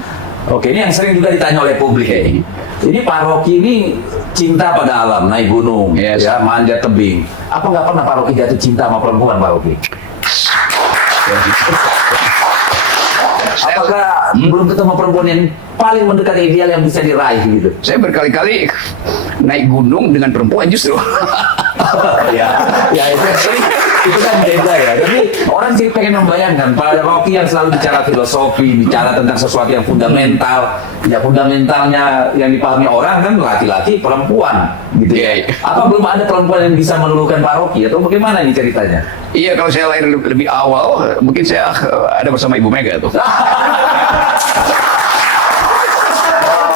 Oke, ini yang sering juga ditanya oleh publik. Ini Pak Rocky ini cinta pada alam, naik gunung, Yes. ya, manjat tebing. Apa nggak pernah Pak Rocky jatuh cinta sama perempuan, Pak Rocky? Apakah belum ketemu perempuan yang paling mendekati ideal yang bisa diraih gitu? Saya berkali-kali naik gunung dengan perempuan justru. Ya itu kan beda ya. Tapi orang sih pengen membayangkan Pak Rocky yang selalu bicara filosofi, bicara tentang sesuatu yang fundamental. Ya fundamentalnya yang dipahami orang kan laki-laki, perempuan gitu ya. Iya. Apa belum ada perempuan yang bisa meluluhkan Pak Rocky atau bagaimana ini ceritanya? Iya kalau saya lahir lebih awal mungkin saya ada bersama Ibu Mega tuh.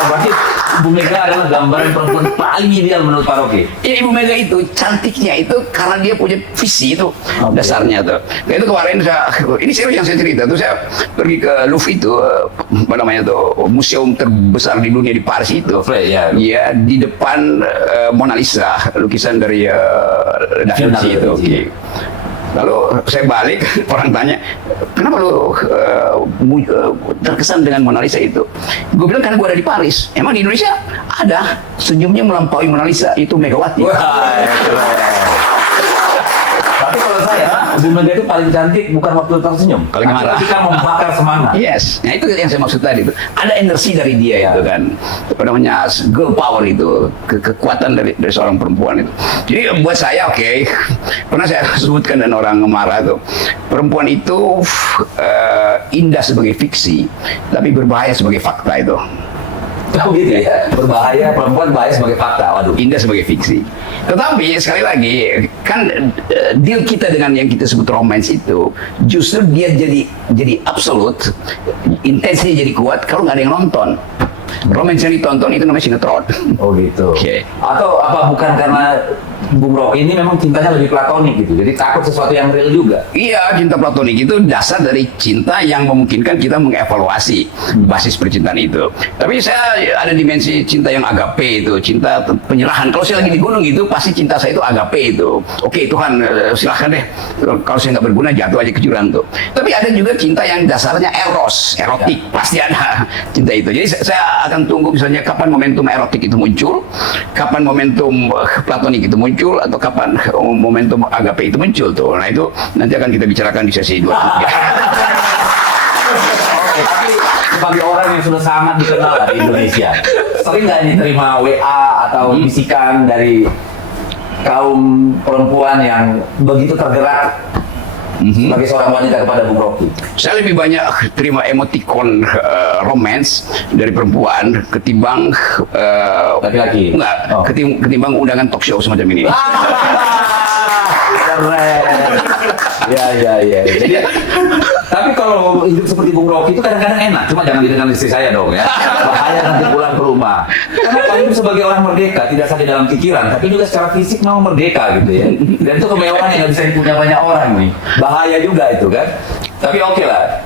Berarti Ibu Mega adalah gambaran perempuan paling ideal menurut Pak Rocky. Ya, Ibu Mega itu cantiknya itu karena dia punya visi itu dasarnya tuh. Nah, itu kemarin ini serius yang saya cerita tuh saya pergi ke Louvre itu apa namanya tuh museum terbesar di dunia di Paris itu. Louvre, ya. Ya di depan Mona Lisa lukisan dari Da Vinci itu. Oke. Lalu saya balik, orang tanya, kenapa lu terkesan dengan Mona Lisa itu? Gue bilang karena gue ada di Paris. Emang di Indonesia ada senyumnya melampaui Mona Lisa itu Megawati. Wah, keren. Tapi kalau saya, Ibu Mega itu paling cantik bukan waktu tersenyum. Paling marah. Ketika membakar semangat. Yes, nah itu yang saya maksud tadi itu. Ada energi dari dia itu kan, apa namanya girl power itu, kekuatan dari seorang perempuan itu. Jadi buat saya oke, pernah saya sebutkan dan orang marah tuh, perempuan itu indah sebagai fiksi, tapi berbahaya sebagai fakta itu. Oh gitu ya, berbahaya, perempuan bahaya sebagai fakta. Waduh. Indah sebagai fiksi. Tetapi sekali lagi kan deal kita dengan yang kita sebut romance itu justru dia jadi absolut, intensinya jadi kuat kalau nggak ada yang nonton. Romance yang ditonton itu namanya sinetron. Oh gitu. Oke. Atau apa bukan karena Bung Rocky ini memang cintanya lebih platonik gitu, jadi takut sesuatu yang real juga. Iya, cinta platonik itu dasar dari cinta yang memungkinkan kita mengevaluasi basis percintaan itu. Tapi saya ada dimensi cinta yang agape itu, cinta penyerahan. Kalau saya lagi di gunung itu, pasti cinta saya itu agape itu. Oke Tuhan, silahkan deh. Kalau saya nggak berguna, jatuh aja ke jurang tuh. Tapi ada juga cinta yang dasarnya eros, erotik. Pasti ada cinta itu. Jadi saya akan tunggu misalnya kapan momentum erotik itu muncul, kapan momentum platonik itu muncul, atau kapan momentum agape itu muncul tuh. Nah itu nanti akan kita bicarakan di sesi 2. Oke, tapi sebagai orang yang sudah sangat dikenal di Indonesia, sering nggak ini terima WA atau bisikan dari kaum perempuan yang begitu tergerak sebagai seorang wanita kepada Bung Rocky? Saya lebih banyak terima emoticon romance dari perempuan ketimbang Laki-laki? enggak, Oh. ketimbang undangan talk show semacam ini. Keren. Ya. Jadi, tapi kalau hidup seperti Bung Rocky itu kadang-kadang enak, cuma jangan dengan istri saya dong ya. Bahaya nanti pulang ke rumah. Karena Pak hidup sebagai orang merdeka, tidak saja dalam pikiran, tapi juga secara fisik mau merdeka gitu ya. Dan itu kemewahan yang nggak bisa dipunya banyak orang nih. Bahaya juga itu kan. Tapi oke lah.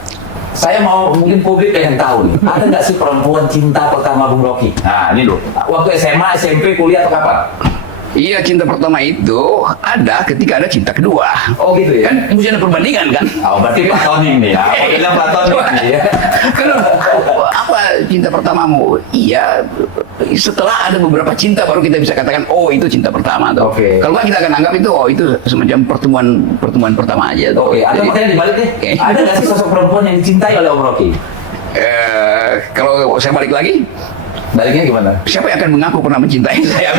Saya mau mungkin publik pengen tahu nih, ada nggak sih perempuan cinta pertama Bung Rocky? Nah ini loh, waktu SMA, SMP, kuliah atau kapan? Iya, cinta pertama itu ada ketika ada cinta kedua. Oh gitu ya? Kan mesti ada perbandingan kan? Oh berarti platonik nih ya? Apa bilang platonik nih ya? Kan apa cinta pertamamu? Iya, setelah ada beberapa cinta baru kita bisa katakan oh itu cinta pertama tuh. Oke. Kalau nggak kita akan anggap itu oh itu semacam pertemuan pertama aja tuh. Oke, atau Jadi, makanya dibalik deh, Oke. ada nggak sih sosok perempuan yang dicintai oleh Om Rocky? kalau saya balik lagi, Baliknya gimana? siapa yang akan mengaku pernah mencintai saya?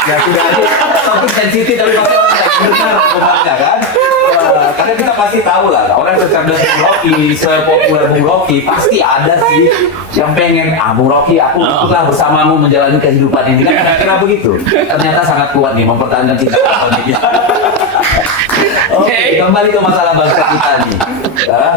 Ya sudah, ini topik sensitif tapi pasti orang nggak dengar komentarnya kan? Karena kita pasti tahu lah, orang secerdas Bung Rocky, sepopuler Bung Rocky, pasti ada sih yang pengen, Bung Rocky, aku ikutlah bersamamu menjalani kehidupan ini. Kan kira-kira begitu. Ternyata sangat kuat nih mempertahankan kita. Oke, kembali ke masalah bangsa kita nih.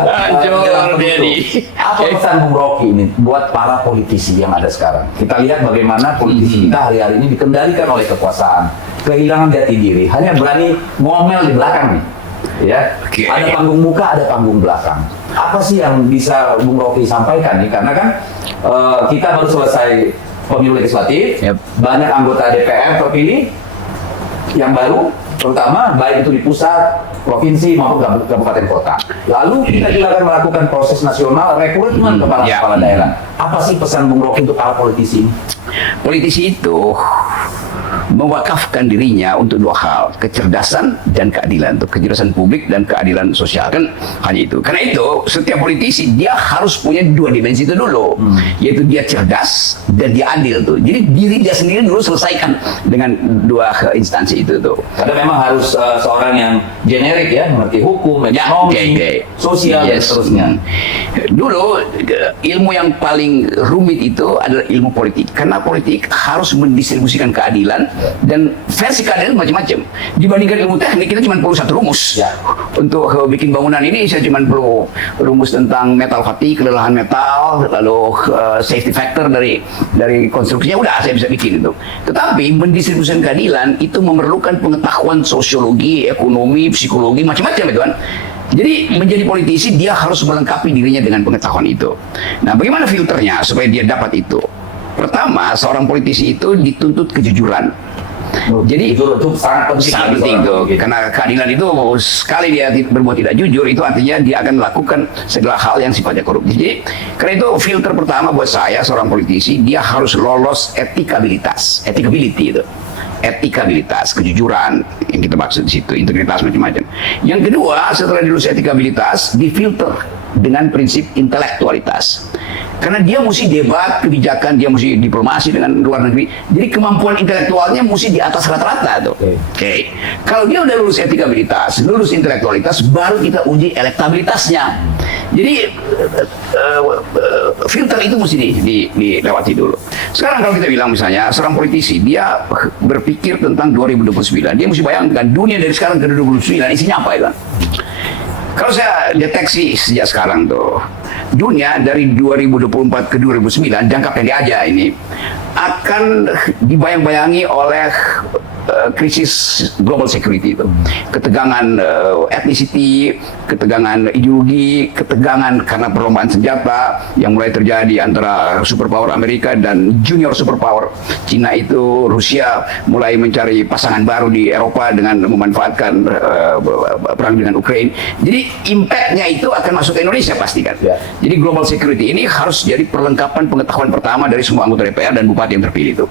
Hancur dia nih. Apa pesan Bung Rocky ini buat para politisi yang ada sekarang? Kita lihat bagaimana politisi kita hari-hari ini dikendalikan oleh kekuasaan, kehilangan jati diri, hanya berani ngomel di belakang nih. Ya, Oke. ada panggung muka, ada panggung belakang. Apa sih yang bisa Bung Rocky sampaikan nih? Karena kan kita baru selesai pemilu legislatif, Yep. banyak anggota DPR terpilih yang baru, terutama baik itu di pusat, provinsi maupun kabupaten kota. Lalu kita juga akan melakukan proses nasional rekrutmen kepala daerah. Apa sih pesan Bung Rocky untuk para politisi? Politisi itu mewakafkan dirinya untuk dua hal, kecerdasan dan keadilan, untuk kecerdasan publik dan keadilan sosial, kan hanya itu. Karena itu setiap politisi dia harus punya dua dimensi itu dulu, yaitu dia cerdas dan dia adil tuh. Jadi diri dia sendiri dulu selesaikan dengan dua instansi itu tuh. Karena memang harus seorang yang generik ya, mengerti hukum, ekonomi, sosial dan seterusnya. Dulu ilmu yang paling rumit itu adalah ilmu politik, karena politik harus mendistribusikan keadilan, dan versi keadilan macam-macam. Dibandingkan ilmu teknik, kita cuma perlu satu rumus. Ya. Untuk bikin bangunan ini saya cuma perlu rumus tentang metal fatigue, kelelahan metal, lalu safety factor dari konstruksinya, udah saya bisa bikin itu. Tetapi mendistribusikan keadilan itu memerlukan pengetahuan sosiologi, ekonomi, psikologi, macam-macam itu kan. Jadi menjadi politisi dia harus melengkapi dirinya dengan pengetahuan itu. Nah, bagaimana filternya supaya dia dapat itu? Pertama, seorang politisi itu dituntut kejujuran. Jadi itu sangat penting. Sangat penting tuh, karena keadilan itu sekali dia berbuat tidak jujur, itu artinya dia akan melakukan segala hal yang sifatnya korupsi. Jadi karena itu filter pertama buat saya seorang politisi, dia harus lolos etikabilitas, etikability itu. Etikabilitas, kejujuran yang kita maksud di situ, integritas macam-macam. Yang kedua, setelah dilulus etikabilitas, difilter dengan prinsip intelektualitas. Karena dia mesti debat kebijakan, dia mesti diplomasi dengan luar negeri. Jadi kemampuan intelektualnya mesti di atas rata-rata tuh. Oke. Kalau dia udah lulus etikabilitas, lulus intelektualitas, baru kita uji elektabilitasnya. Jadi filter itu mesti dilewati dulu. Sekarang kalau kita bilang misalnya seorang politisi, dia berpikir tentang 2029, dia mesti bayangkan dunia dari sekarang ke 2029 isinya apa itu. Kalau saya deteksi sejak sekarang tuh, dunia dari 2024 ke 2009, jangka pendek aja ini, akan dibayang-bayangi oleh krisis global security itu, ketegangan ethnicity, ketegangan ideologi, ketegangan karena perlombaan senjata yang mulai terjadi antara superpower Amerika dan junior superpower Cina itu, Rusia mulai mencari pasangan baru di Eropa dengan memanfaatkan perang dengan Ukraina. Jadi impactnya itu akan masuk ke Indonesia pasti kan. Ya. Jadi global security ini harus jadi perlengkapan pengetahuan pertama dari semua anggota DPR dan bupati yang terpilih itu.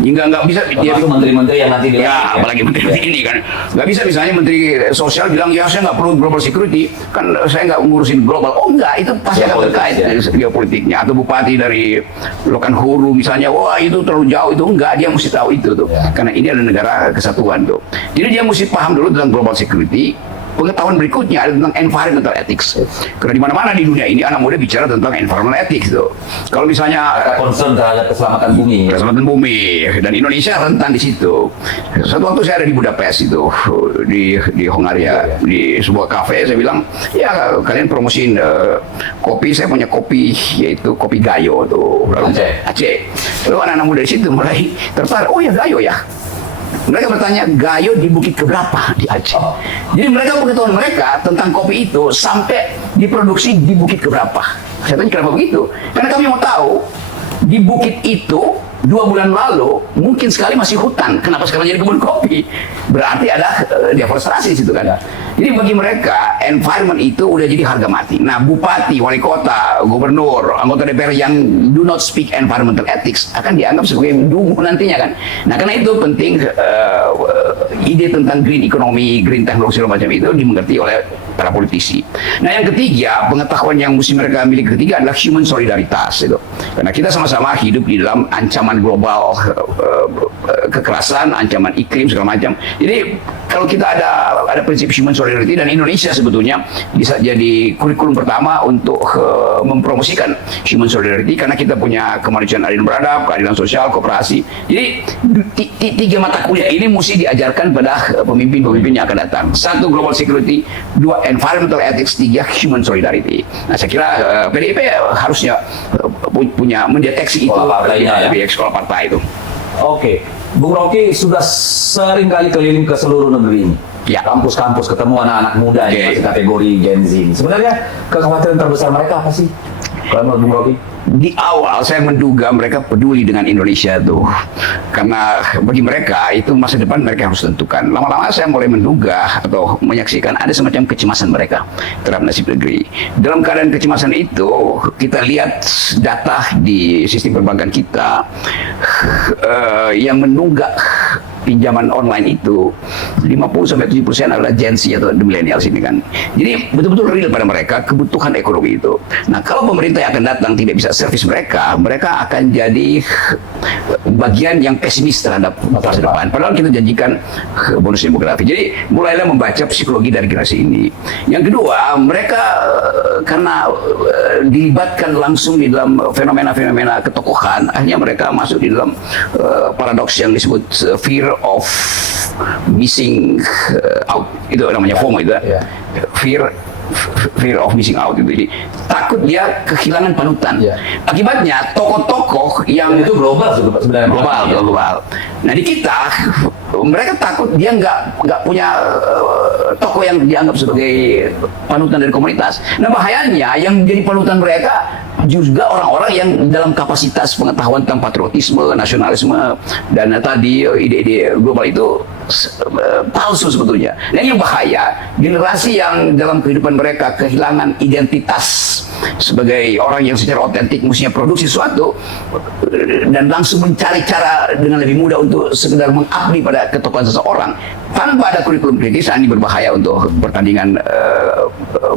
Hingga nggak bisa dia Termasuk menteri-menteri yang nanti ya, apalagi menteri ini kan nggak bisa misalnya menteri sosial bilang ya saya nggak perlu global security, kan saya nggak ngurusin global. Oh enggak, itu pasti akan terkait dari geopolitiknya. Atau bupati dari Lokan Huru misalnya, wah itu terlalu jauh, itu enggak, dia mesti tahu itu tuh, karena ini adalah negara kesatuan tuh. Jadi dia mesti paham dulu tentang global security. Pengetahuan berikutnya ada tentang environmental ethics. Karena di mana-mana di dunia ini anak muda bicara tentang environmental ethics tuh. Kalau misalnya concern terhadap keselamatan bumi. Keselamatan bumi, dan Indonesia rentan di situ. Satu waktu saya ada di Budapest itu, di Hongaria, di sebuah kafe, saya bilang, ya kalian promosiin kopi, saya punya kopi, yaitu kopi Gayo tuh, Aceh. Lalu anak-anak muda di situ mulai tertarik, oh ya Gayo ya. Mereka bertanya, Gayo di bukit keberapa di Aceh? Jadi mereka, pengetahuan mereka tentang kopi itu sampai diproduksi di bukit keberapa. Saya tanya kenapa begitu? Karena kami mau tahu, di bukit itu 2 bulan lalu mungkin sekali masih hutan. Kenapa sekarang jadi kebun kopi? Berarti ada deforestasi di situ kan. Jadi bagi mereka environment itu udah jadi harga mati. Nah, bupati, wali kota, gubernur, anggota DPR yang do not speak environmental ethics akan dianggap sebagai dungu nantinya kan. Nah, karena itu penting ide tentang green economy, green technology macam itu dimengerti oleh para politisi. Nah, yang ketiga, pengetahuan yang mesti mereka miliki ketiga adalah human solidaritas itu. Karena kita sama-sama hidup di dalam ancaman global, kekerasan, ancaman iklim segala macam. Jadi kalau kita ada prinsip human solidarity, dan Indonesia sebetulnya bisa jadi kurikulum pertama untuk mempromosikan human solidarity, karena kita punya kemanusiaan adil beradab, keadilan sosial, kooperasi. Jadi tiga mata kuliah ini mesti diajarkan pada pemimpin-pemimpin yang akan datang. Satu, global security; dua, environmental ethics; tiga, human solidarity. Nah, saya kira PDIP harusnya punya mendeteksi itu di sekolah partai itu. Oke, Bung Rocky sudah sering kali keliling ke seluruh negeri ini. Ya. Kampus-kampus, ketemu anak-anak muda yang masih kategori Gen Z. Sebenarnya kekhawatiran terbesar mereka apa sih? Kalau menurut Bung Rocky? Di awal saya menduga mereka peduli dengan Indonesia tuh, karena bagi mereka itu masa depan mereka harus tentukan. Lama-lama saya mulai menduga atau menyaksikan ada semacam kecemasan mereka terhadap nasib negeri. Dalam keadaan kecemasan itu, kita lihat data di sistem perbankan kita yang menunggak pinjaman online itu 50-70% adalah Gen Z atau the millennials ini kan. Jadi betul-betul real pada mereka kebutuhan ekonomi itu. Nah, kalau pemerintah yang akan datang tidak bisa servis mereka, mereka akan jadi bagian yang pesimis terhadap masa depan. Padahal kita janjikan bonus demografi. Jadi mulailah membaca psikologi dari generasi ini. Yang kedua, mereka karena dilibatkan langsung di dalam fenomena-fenomena ketokohan, akhirnya mereka masuk di dalam paradoks yang disebut fear of missing out. Itu namanya FOMO itu. Yeah. Fear of missing out itu. Jadi takut dia kehilangan panutan. Yeah. Akibatnya tokoh-tokoh yang itu global sebenarnya. Global. Nah, di kita mereka takut dia nggak punya tokoh yang dianggap sebagai panutan dari komunitas. Nah, bahayanya yang jadi panutan mereka juga orang-orang yang dalam kapasitas pengetahuan tentang patriotisme, nasionalisme, dan tadi ide-ide global itu palsu sebetulnya. Dan yang bahaya, generasi yang dalam kehidupan mereka kehilangan identitas sebagai orang yang secara otentik mestinya produksi sesuatu dan langsung mencari cara dengan lebih mudah untuk sekedar mengabdi pada ketokohan seseorang tanpa ada kurikulum kritis, ini berbahaya untuk pertandingan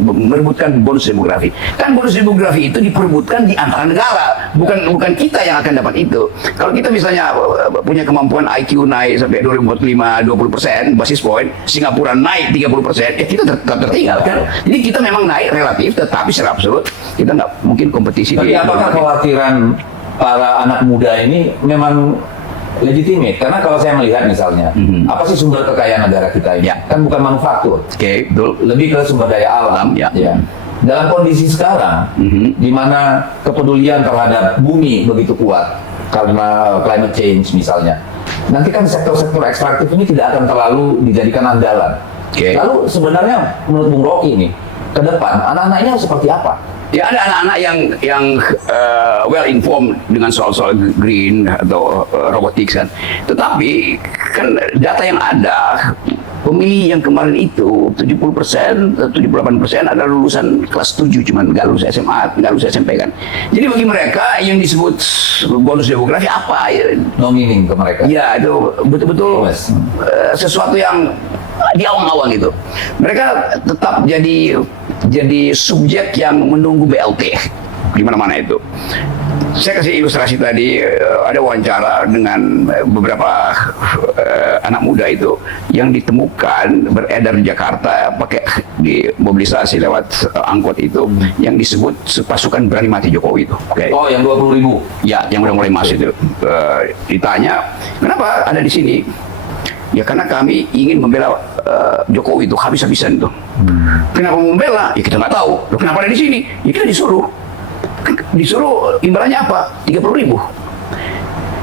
merebutkan bonus demografi. Kan bonus demografi itu diperebutkan di antara negara, bukan kita yang akan dapat itu. Kalau kita misalnya punya kemampuan IQ naik sampai 2045 20% basis point, Singapura naik 30%, ya kita tetap tertinggal kan. Jadi kita memang naik relatif, tetapi secara absolut kita nggak mungkin kompetisi. Tapi apakah kekhawatiran para anak muda ini memang legitimate? Karena kalau saya melihat misalnya, apa sih sumber kekayaan negara kita ini? Ya. Kan bukan manufaktur. Oke, betul. Lebih ke sumber daya alam. Ya. Dalam kondisi sekarang, di mana kepedulian terhadap bumi begitu kuat karena climate change misalnya, nanti kan sektor-sektor ekstraktif ini tidak akan terlalu dijadikan andalan. Lalu sebenarnya menurut Bung Rocky ini, ke depan anak-anaknya seperti apa? Ya, ada anak-anak yang well informed dengan soal-soal green atau robotics kan. Tetapi kan data yang ada, pemilih yang kemarin itu 70%, 78% adalah lulusan kelas 7, cuman nggak lulus SMA, nggak lulus SMP kan. Jadi bagi mereka yang disebut bonus demografi apa ya? No meaning ke mereka. Ya, itu betul-betul sesuatu yang di awang-awang gitu. Mereka tetap jadi subjek yang menunggu BLT di mana-mana itu. Saya kasih ilustrasi tadi, ada wawancara dengan beberapa anak muda itu yang ditemukan beredar di Jakarta pakai dimobilisasi lewat angkot itu yang disebut pasukan berani mati Jokowi itu. Oh, yang 20.000? Ya, yang udah mulai masuk itu. Ditanya, kenapa ada di sini? Ya karena kami ingin membela Jokowi itu habis-habisan itu. Kenapa membela? Ya kita nggak tahu. Loh, kenapa ada di sini? Ya kita disuruh. Disuruh imbalannya apa? 30.000.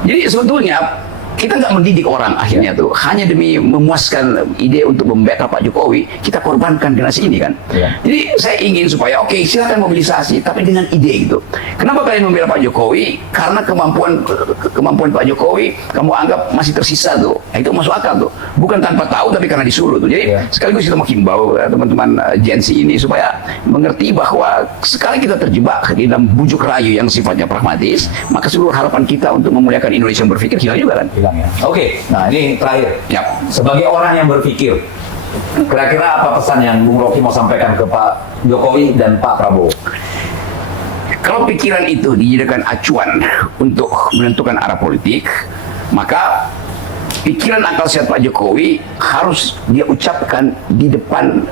Jadi sebetulnya kita nggak mendidik orang akhirnya tuh hanya demi memuaskan ide untuk membackup Pak Jokowi, kita korbankan generasi ini kan. Jadi saya ingin supaya silakan mobilisasi tapi dengan ide gitu. Kenapa kalian membela Pak Jokowi? Karena kemampuan Pak Jokowi kamu anggap masih tersisa tuh. Itu masuk akal tuh. Bukan tanpa tahu tapi karena disuruh tuh. Jadi sekaligus kita menghimbau teman-teman Gen Z ini supaya mengerti bahwa sekali kita terjebak di dalam bujuk rayu yang sifatnya pragmatis, maka seluruh harapan kita untuk memuliakan Indonesia yang berpikir hilang juga kan. Oke, nah ini terakhir. Sebagai orang yang berpikir, kira-kira apa pesan yang Bung Rocky mau sampaikan ke Pak Jokowi dan Pak Prabowo? Kalau pikiran itu dijadikan acuan untuk menentukan arah politik, maka pikiran akal sehat Pak Jokowi harus dia ucapkan di depan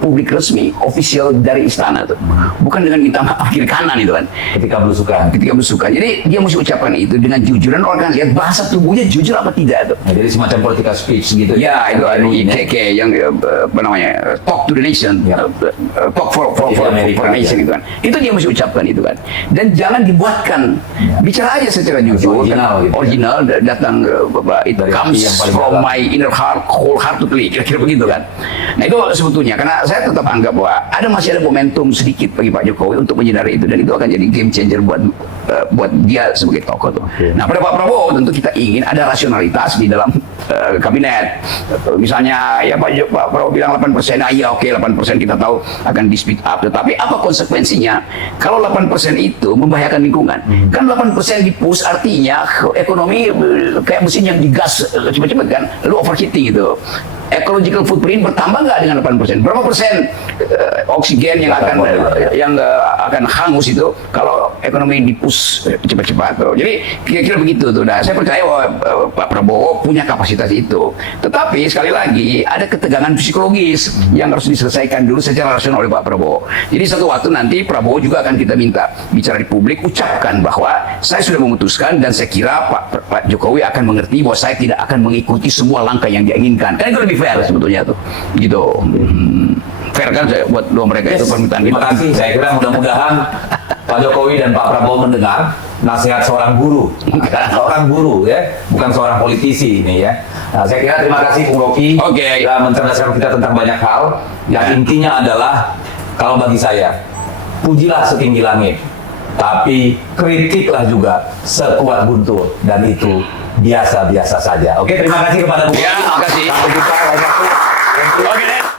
publik resmi, official dari istana tuh. Bukan dengan minta maaf kiri kanan itu kan. Ketika belusukan. Jadi dia mesti ucapkan itu dengan jujur dan orang kan lihat bahasa tubuhnya jujur apa tidak tuh. Nah, jadi semacam political speech gitu. Ya, itu IKK yang apa namanya, talk to the nation, talk for nation gitu kan. Itu dia mesti ucapkan itu kan. Dan jangan dibuatkan, bicara aja secara jujur, original datang it comes from my inner heart, wholeheartedly, kira-kira begitu kan. Nah itu sebetulnya, karena saya tetap anggap bahwa masih ada momentum sedikit bagi Pak Jokowi untuk menyadari itu, dan itu akan jadi game changer buat dia sebagai tokoh tuh. Nah pada Pak Prabowo tentu kita ingin ada rasionalitas di dalam kabinet. Misalnya ya Pak Prabowo bilang 8%, iya oke 8% kita tahu akan di speed up, tetapi apa konsekuensinya kalau 8% itu membahayakan lingkungan? Kan 8% di push artinya ekonomi kayak mesin yang digas cepat-cepat kan, lalu overheating itu. Ecological footprint bertambah nggak dengan 8%? Berapa persen oksigen yang akan hangus itu kalau ekonomi dipush cepat-cepat tuh. Jadi kira-kira begitu tuh. Nah, saya percaya bahwa Pak Prabowo punya kapasitas itu. Tetapi sekali lagi ada ketegangan psikologis yang harus diselesaikan dulu secara rasional oleh Pak Prabowo. Jadi satu waktu nanti Prabowo juga akan kita minta bicara di publik, ucapkan bahwa saya sudah memutuskan dan saya kira Pak Jokowi akan mengerti bahwa saya tidak akan mengikuti semua langkah yang dia inginkan. Kan itu lebih fair sebetulnya tuh, gitu. Fair kan saya buat dua mereka itu permintaan kita. Terima kasih. Saya kira mudah-mudahan Pak Jokowi dan Pak Prabowo mendengar nasihat seorang guru, seorang guru ya, bukan seorang politisi ini ya. Nah, saya kira terima kasih Bung Rocky. Sudah mencerdaskan kita tentang banyak hal. Yang intinya adalah kalau bagi saya, pujilah setinggi langit, tapi kritiklah juga sekuat guntur, dan itu biasa-biasa saja. Oke, terima kasih kepada Bung Rocky. Ya, terima kasih. Sampai jumpa lain waktu. Oke.